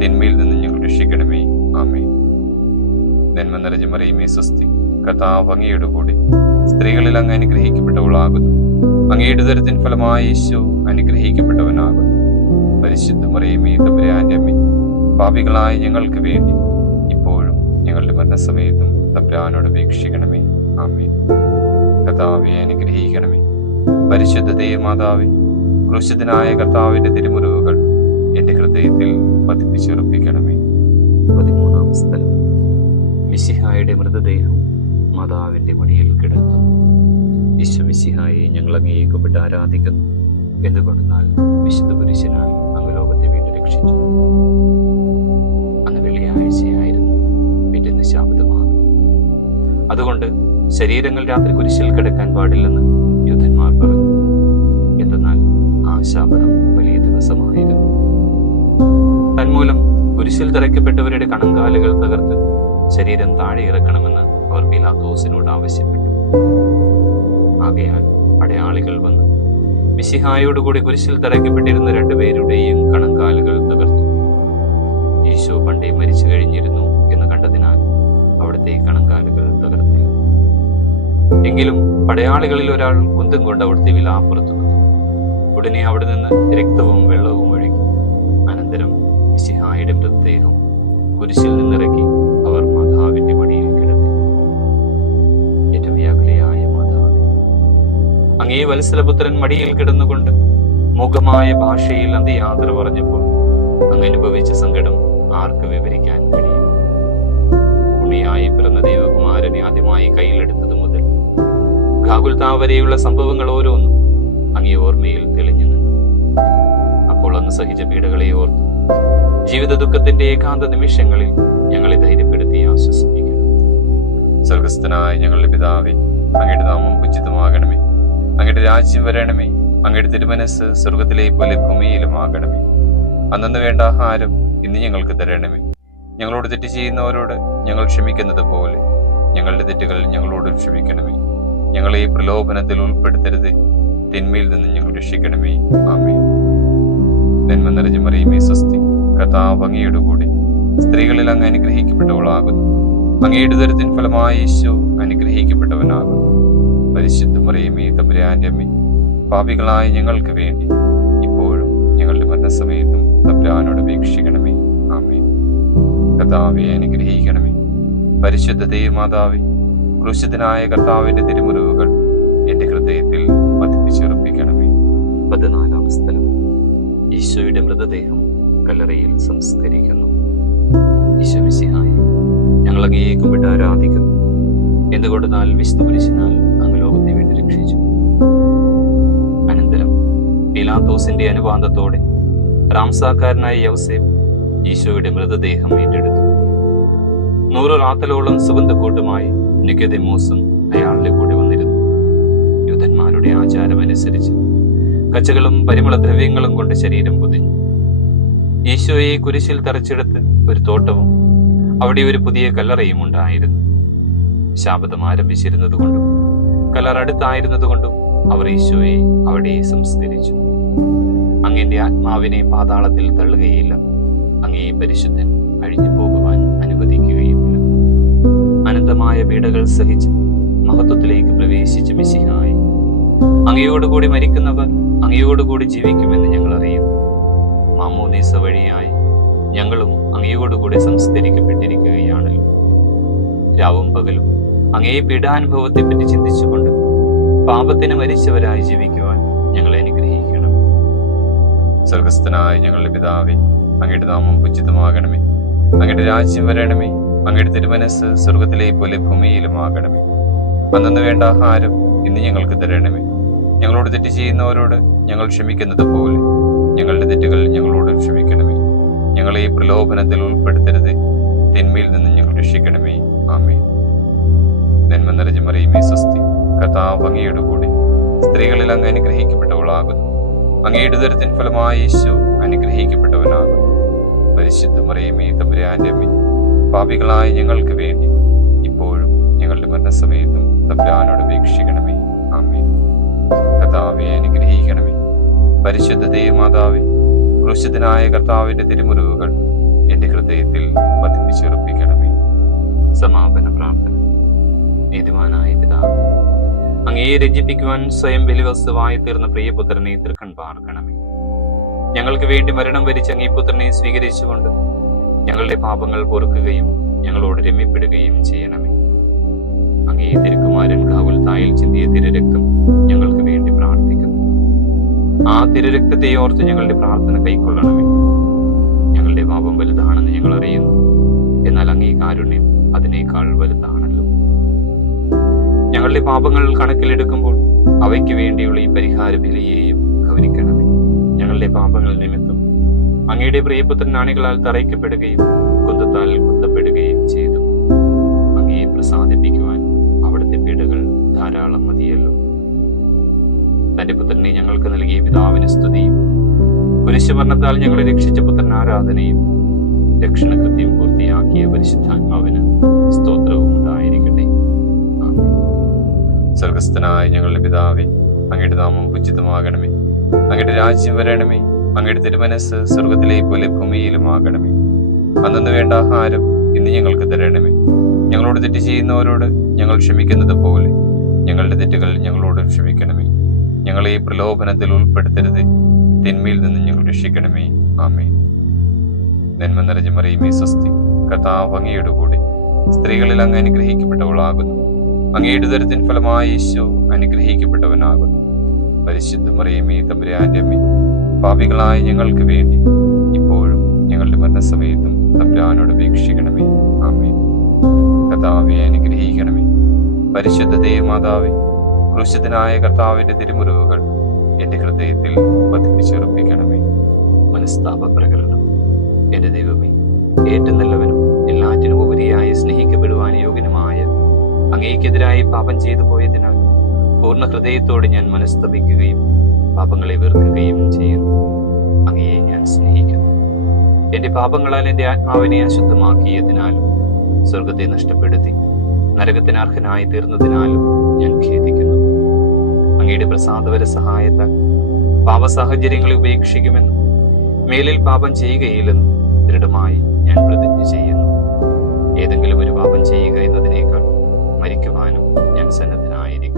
തിന്മയിൽ നിന്ന് ഞങ്ങൾ രക്ഷിക്കണമേ. ആമേൻ. നന്മ നിറഞ്ഞ മറിയമേ, സ്വസ്തി. കർത്താവ് അങ്ങയുടെ കൂടെ സ്ത്രീകളിൽ അങ്ങ് അനുഗ്രഹിക്കപ്പെട്ടവളാകുന്നു. അങ്ങയുടെ ഉദരത്തിൻ ഫലമായ യേശു അനുഗ്രഹിക്കപ്പെട്ടവനാകുന്നു. പരിശുദ്ധ മറിയമേ, തമ്പുരാന്റെ അമ്മേ, പാപികളായ ഞങ്ങൾക്ക് വേണ്ടി ഇപ്പോഴും ഞങ്ങളുടെ മരണസമയത്തും തമ്പുരാനോട് അപേക്ഷിക്കണമേ. ആമേൻ. കർത്താവെ അനുഗ്രഹിക്കണമേ. പരിശുദ്ധ ദൈവമാതാവേ, ക്രൂശിതനായ കർത്താവിന്റെ തിരുമുറിവുകൾ എന്റെ ഹൃദയത്തിൽ പതിപ്പിച്ചുറപ്പിക്കണമേ. 13-ാം സ്ഥലം. മിശിഹായുടെ മൃതദേഹം മാതാവിന്റെ മടിയിൽ കിടത്തുന്നു. ഈശോ മിശിഹായെ ഞങ്ങൾ അങ്ങയെ കുമ്പിട്ട് ആരാധിക്കുന്നു. എന്തുകൊണ്ടെന്നാൽ വിശുദ്ധ പുരുഷനാൽ അങ്ങ് ലോകത്തെ വീണ്ടും രക്ഷിച്ചു. അന്ന് വെള്ളിയാഴ്ചയായിരുന്നു. പിറ്റേന്ന് ശാബതമാണ്. അതുകൊണ്ട് ശരീരങ്ങൾ രാത്രി കുരിശിൽ കിടക്കാൻ പാടില്ലെന്ന് യൂദന്മാർ പറഞ്ഞു. എന്തെന്നാൽ ആ ശാബതം വലിയ ദിവസമായിരുന്നു. തന്മൂലം കുരിശിൽ തറയ്ക്കപ്പെട്ടവരുടെ കണങ്കാലുകൾ തകർത്ത് ശരീരം താഴെ ഇറക്കണമെന്ന് അവർ പീലാത്തോസിനോട് ആവശ്യപ്പെട്ടു. ആകയാൽ പടയാളികൾ വന്ന് മിശിഹായോടുകൂടി കുരിശിൽ തറയ്ക്കപ്പെട്ടിരുന്ന 2 പേരുടെയും കണങ്കാലുകൾ തകർത്തു. ഈശോ പണ്ടേ മരിച്ചു കഴിഞ്ഞിരുന്നു എന്ന് കണ്ടതിനാൽ അവിടുത്തെ കണങ്കാലുകൾ തകർത്തില്ല. എങ്കിലും പടയാളികളിൽ ഒരാൾ കുന്തം കൊണ്ട് അവിടുത്തെ വിലാപ്പുറത്തു കുത്തി. ഉടനെ അവിടെ നിന്ന് രക്തവും വെള്ളവും ഒഴുകി. അനന്തരം മിശിഹായുടെ മൃതദേഹം കുരിശിൽ നിന്നിറക്കി അവർ മാതാവിന്റെ മടിയിൽ കിടത്തി. ഏറ്റവും വ്യാകുലയായ മാതാവേ, അങ്ങേ വത്സലപുത്രൻ മടിയിൽ കിടന്നുകൊണ്ട് മൂകമായ ഭാഷയിൽ അന്ത്യയാത്ര പറഞ്ഞപ്പോൾ അങ്ങ് അനുഭവിച്ച സങ്കടം ആർക്ക് വിവരിക്കാൻ കഴിയും? ഉണ്ണിയായി പിറന്ന ദൈവകുമാരനെ ആദ്യമായി കയ്യിലെടുത്തത് മുതൽ ഗാഗുൽത്താ വരെയുള്ള സംഭവങ്ങൾ ഓരോന്നും അങ്ങേ ഓർമ്മയിൽ തെളിഞ്ഞു നിന്നു. അപ്പോൾ അന്ന് സഹിച്ച പീഡകളെ ഓർത്ത് ജീവിത ദുഃഖത്തിന്റെ ഏകാന്ത നിമിഷങ്ങളിൽ ഞങ്ങളെ ധൈര്യപ്പെടുത്തി ആശ്വസിപ്പിക്കണം. സ്വർഗസ്ഥനായ ഞങ്ങളുടെ പിതാവേ, അങ്ങയുടെ നാമം പൂജിതമാകണമേ. അങ്ങയുടെ രാജ്യം വരണമേ. അങ്ങയുടെ തിരുമനസ് സ്വർഗത്തിലെ പോലെ ഭൂമിയിലുമാകണമേ. അന്നു വേണ്ട ആഹാരം ഇന്ന് ഞങ്ങൾക്ക് തരണമേ. ഞങ്ങളോട് തെറ്റ് ചെയ്യുന്നവരോട് ഞങ്ങൾ ക്ഷമിക്കുന്നത് പോലെ ഞങ്ങളുടെ തെറ്റുകൾ ഞങ്ങളോട് ക്ഷമിക്കണമേ. ഞങ്ങളെ പ്രലോഭനത്തിൽ ഉൾപ്പെടുത്തരുത്. തിന്മയിൽ നിന്ന് ഞങ്ങൾ രക്ഷിക്കണമേ. ആമേൻ. നന്മ നിറഞ്ഞ മറിയമേ, സ്വസ്തി. കർത്താവ് അങ്ങയുടെ കൂടെ സ്ത്രീകളിൽ അങ്ങ് അനുഗ്രഹിക്കപ്പെട്ടവളാകുന്നു. അങ്ങയുടെ ഉദരത്തിൻ ഫലമായ യേശു അനുഗ്രഹിക്കപ്പെട്ടവനാകുന്നു. പരിശുദ്ധ മറിയമേ, തമ്പുരാന്റെ അമ്മേ, പാപികളായ ഞങ്ങൾക്ക് വേണ്ടി ഇപ്പോഴും ഞങ്ങളുടെ മരണസമയത്തും തമ്പുരാനോട് അപേക്ഷിക്കണമേ. ആമേൻ. കർത്താവെ അനുഗ്രഹിക്കണമേ. പരിശുദ്ധ ദൈവമാതാവേ, ക്രൂശിതനായ കർത്താവിന്റെ തിരുമുറിവുകൾ എന്റെ ഹൃദയത്തിൽ പതിപ്പിച്ചുറപ്പിക്കണമേ. 14-ാം സ്ഥലം. ഈശോയുടെ മൃതദേഹം കല്ലറയിൽ സംസ്കരിക്കുന്നു. ഈശോ മിശിഹായെ ഞങ്ങൾ അങ്ങയെ കുമ്പിട്ട് ആരാധിക്കുന്നു. എന്തുകൊണ്ടെന്നാൽ വിശുദ്ധ പുരുഷനാൽ അങ്ങ് ലോകത്തെ വീണ്ടും രക്ഷിച്ചു. അനന്തരം പീലാത്തോസിന്റെ അനുവാദത്തോടെ റാംസാക്കാരനായ യൗസേപ്പ് ഈശോയുടെ മൃതദേഹം ഏറ്റെടുത്തു. 100 റാത്തലോളം സുഗന്ധക്കൂട്ടുമായി നിക്കോദെമോസും അയാളുടെ കൂടെ വന്നിരുന്നു. യൂദന്മാരുടെ ആചാരമനുസരിച്ച് കച്ചകളും പരിമളദ്രവ്യങ്ങളും കൊണ്ട് ശരീരം പൊതിഞ്ഞു. ഈശോയെ കുരിശിൽ തറച്ചെടുത്ത് ഒരു തോട്ടവും അവിടെ ഒരു പുതിയ കല്ലറയും ഉണ്ടായിരുന്നു. ശാബതം ആരംഭിച്ചിരുന്നതുകൊണ്ടും കല്ലറ അടുത്തായിരുന്നതുകൊണ്ടും അവർ ഈശോയെ അവിടെ സംസ്കരിച്ചു. അങ്ങയുടെ ആത്മാവിനെ പാതാളത്തിൽ തള്ളുകയില്ല, അങ്ങേ പരിശുദ്ധൻ അഴിഞ്ഞു പോകുവാൻ അനുവദിക്കുകയുമില്ല. അനന്തമായ പീഡകൾ സഹിച്ച് മഹത്വത്തിലേക്ക് പ്രവേശിച്ച മിശിഹായി, അങ്ങയോടുകൂടി മരിക്കുന്നവർ അങ്ങയോടുകൂടി ജീവിക്കുമെന്ന് ഞങ്ങൾ അറിയുന്നു. മാമോദീസ വഴിയായി ഞങ്ങളും അങ്ങയോടുകൂടി സംസ്കരിക്കപ്പെട്ടിരിക്കുകയാണല്ലോ. രാവും പകലും അങ്ങേ പീഡാനുഭവത്തെപ്പറ്റി ചിന്തിച്ചുകൊണ്ട് പാപത്തിന് മരിച്ചവരായി ജീവിക്കുവാൻ ഞങ്ങളെ അനുഗ്രഹിക്കണം. സ്വർഗസ്ഥനായ ഞങ്ങളുടെ പിതാവേ, അങ്ങയുടെ നാമം പൂജിതമാകണമേ. അങ്ങയുടെ രാജ്യം വരണമേ. അങ്ങയുടെ തിരുമനസ് സ്വർഗത്തിലെ പോലെ ഭൂമിയിലുമാകണമേ. അന്നു വേണ്ട ആഹാരം ഇന്ന് ഞങ്ങൾക്ക് തരണമേ. ഞങ്ങളോട് തെറ്റ് ചെയ്യുന്നവരോട് ഞങ്ങൾ ക്ഷമിക്കുന്നത് പോലെ ഞങ്ങളുടെ തെറ്റുകൾ ഞങ്ങളോട് ക്ഷമിക്കണമേ. ഞങ്ങളെ പ്രലോഭനത്തിൽ ഉൾപ്പെടുത്തരുത്, തിന്മയിൽ നിന്ന് ഞങ്ങൾ രക്ഷിക്കണമേ. ആമേൻ. നന്മ നിറഞ്ഞ മറിയമേ സ്വസ്തി, കർത്താവ് അങ്ങയുടെ കൂടെ സ്ത്രീകളിൽ അങ്ങ് അനുഗ്രഹിക്കപ്പെട്ടവളാകുന്നു. അങ്ങയുടെ ഉദരത്തിൻ ഫലമായ യേശു അനുഗ്രഹിക്കപ്പെട്ടവനാകുന്നു. പരിശുദ്ധ മറിയമേ തമ്പുരാന്റെ അമ്മേ, പാപികളായ ഞങ്ങൾക്ക് വേണ്ടി ഇപ്പോഴും ഞങ്ങളുടെ മരണസമയത്തും തമ്പുരാനോട് അപേക്ഷിക്കണമേ. ആമേൻ. കർത്താവെ അനുഗ്രഹിക്കണമേ. പരിശുദ്ധ ദേവമാതാവേ, ക്രൂശിതനായ കർത്താവിന്റെ തിരുമുറിവുകൾ എന്റെ ഹൃദയത്തിൽ പതിപ്പിച്ചുറപ്പിക്കണമേ. സമാപന പ്രാർത്ഥന. നീതിമാനായ പിതാവ്, അങ്ങയെ രഞ്ജിപ്പിക്കുവാൻ സ്വയം ബലിവസ്തുവായി തീർന്ന പ്രിയപുത്രനെ തൃക്കൺ പാർക്കണമേ. ഞങ്ങൾക്ക് വേണ്ടി മരണം വരിച്ച അങ്ങേ പുത്രനെ സ്വീകരിച്ചുകൊണ്ട് ഞങ്ങളുടെ പാപങ്ങൾ പൊറുക്കുകയും ഞങ്ങളോട് രമ്യപ്പെടുകയും ചെയ്യണമേ. അങ്ങേ തിരുക്കുമാരൻ കാവുൽത്തായിൽ ചിന്തിയ തിരുരക്തം ഞങ്ങൾക്ക് വേണ്ടി പ്രാർത്ഥിക്കുന്നു. ആ തിരുരക്തത്തെ ഓർത്ത് ഞങ്ങളുടെ പ്രാർത്ഥന കൈക്കൊള്ളണമേ. ഞങ്ങളുടെ പാപം വലുതാണെന്ന് ഞങ്ങൾ അറിയുന്നു, എന്നാൽ അങ്ങേ കാരുണ്യം അതിനേക്കാൾ വലുതാണല്ലോ. ഞങ്ങളുടെ പാപങ്ങൾ കണക്കിലെടുക്കുമ്പോൾ അവയ്ക്ക് വേണ്ടിയുള്ള ഈ പരിഹാര ബലിയെയും ഗൗനിക്കണമേ. ഞങ്ങളുടെ പാപങ്ങൾ നിമിത്തം അങ്ങയുടെ പ്രിയപുത്രൻ അണികളാൽ തറയ്ക്കപ്പെടുകയും കുന്തത്താൽ കുത്തപ്പെടുകയും ചെയ്തു. അങ്ങയെ പ്രസാദിപ്പിക്കുവാൻ അവിടുത്തെ പീഡകൾ ധാരാളം മതിയല്ലോ. തന്റെ പുത്രനെ ഞങ്ങൾക്ക് നൽകിയ പിതാവിന് സ്തുതിയും കുരിശുമരണത്താൽ ഞങ്ങളെ രക്ഷിച്ച പുത്രൻ ആരാധനയും രക്ഷണകൃത്യം പൂർത്തിയാക്കിയ പരിശുദ്ധാത്മാവിന് സ്തോത്രവും ഉണ്ടായിരിക്കട്ടെ. സ്വർഗസ്ഥനായ ഞങ്ങളുടെ പിതാവേ, അങ്ങയുടെ നാമം പൂജിതമാകണമേ. അങ്ങയുടെ രാജ്യം വരണമേ. അങ്ങയുടെ തിരുമനസ് സ്വർഗത്തിലെ പോലെ ഭൂമിയിലുമാകണമേ. അന്നു വേണ്ട ആഹാരം ഇന്ന് ഞങ്ങൾക്ക് തരണമേ. ഞങ്ങളോട് തെറ്റ് ചെയ്യുന്നവരോട് ഞങ്ങൾ ക്ഷമിക്കുന്നത് പോലെ ഞങ്ങളുടെ തെറ്റുകൾ ഞങ്ങളോട് ക്ഷമിക്കണമേ. ഞങ്ങളെ പ്രലോഭനത്തിൽ ഉൾപ്പെടുത്തരുത്, തിന്മയിൽ നിന്ന് ഞങ്ങൾ രക്ഷിക്കണമേ. ആമേൻ. നന്മ നിറഞ്ഞ മറിയമേ സ്വസ്തി, കർത്താവ് അങ്ങയുടെ കൂടെ സ്ത്രീകളിൽ അങ്ങ് അനുഗ്രഹിക്കപ്പെട്ടവളാകുന്നു. അങ്ങയുടെ ഉദരത്തിൻ ഫലമായ യേശു അനുഗ്രഹിക്കപ്പെട്ടവനാകുന്നു. പരിശുദ്ധ മറിയമേ തമ്പുരാന്റെ അമ്മേ, പാപികളായ ഞങ്ങൾക്ക് വേണ്ടി ഇപ്പോഴും ഞങ്ങളുടെ മരണസമയത്തും തമ്പുരാനോട് അപേക്ഷിക്കണമേ. ആമേൻ. കർത്താവെ അനുഗ്രഹിക്കണമേ. പരിശുദ്ധ ദേവമാതാവേ, ക്രൂശിതനായ കർത്താവിന്റെ തിരുമുറിവുകൾ എന്റെ ഹൃദയത്തിൽ പതിപ്പിച്ചുറപ്പിക്കണമേ. മനസ്താപ പ്രകടനം. എന്റെ ദൈവമേ, ഏറ്റവും നല്ലവനും എല്ലാറ്റിനും ഉപരിയായി സ്നേഹിക്കപ്പെടുവാൻ യോഗ്യനുമായ അങ്ങേക്കെതിരായി പാപം ചെയ്തു പോയതിനാൽ പൂർണ്ണ ഹൃദയത്തോടെ ഞാൻ മനസ്തപിക്കുകയും പാപങ്ങളെ വെറുക്കുകയും ചെയ്യുന്നു. അങ്ങയെ ഞാൻ സ്നേഹിക്കുന്നു. എന്റെ പാപങ്ങളാൽ എന്റെ ആത്മാവിനെ അശുദ്ധമാക്കിയതിനാലും സ്വർഗത്തെ നഷ്ടപ്പെടുത്തി നരകത്തിന് അർഹനായി തീർന്നതിനാലും ഞാൻ ഖേദിക്കുന്നു. അങ്ങയുടെ പ്രസാദപര സഹായത്താൽ പാപ സാഹചര്യങ്ങളെ ഉപേക്ഷിക്കുമെന്നും മേലിൽ പാപം ചെയ്യുകയില്ലെന്നും ദൃഢമായി ഞാൻ പ്രതിജ്ഞ ചെയ്യുന്നു. ഏതെങ്കിലും ഒരു പാപം ചെയ്യുക എന്നതിനേക്കാൾ മരിക്കുവാനും ഞാൻ സന്നദ്ധനായിരിക്കും.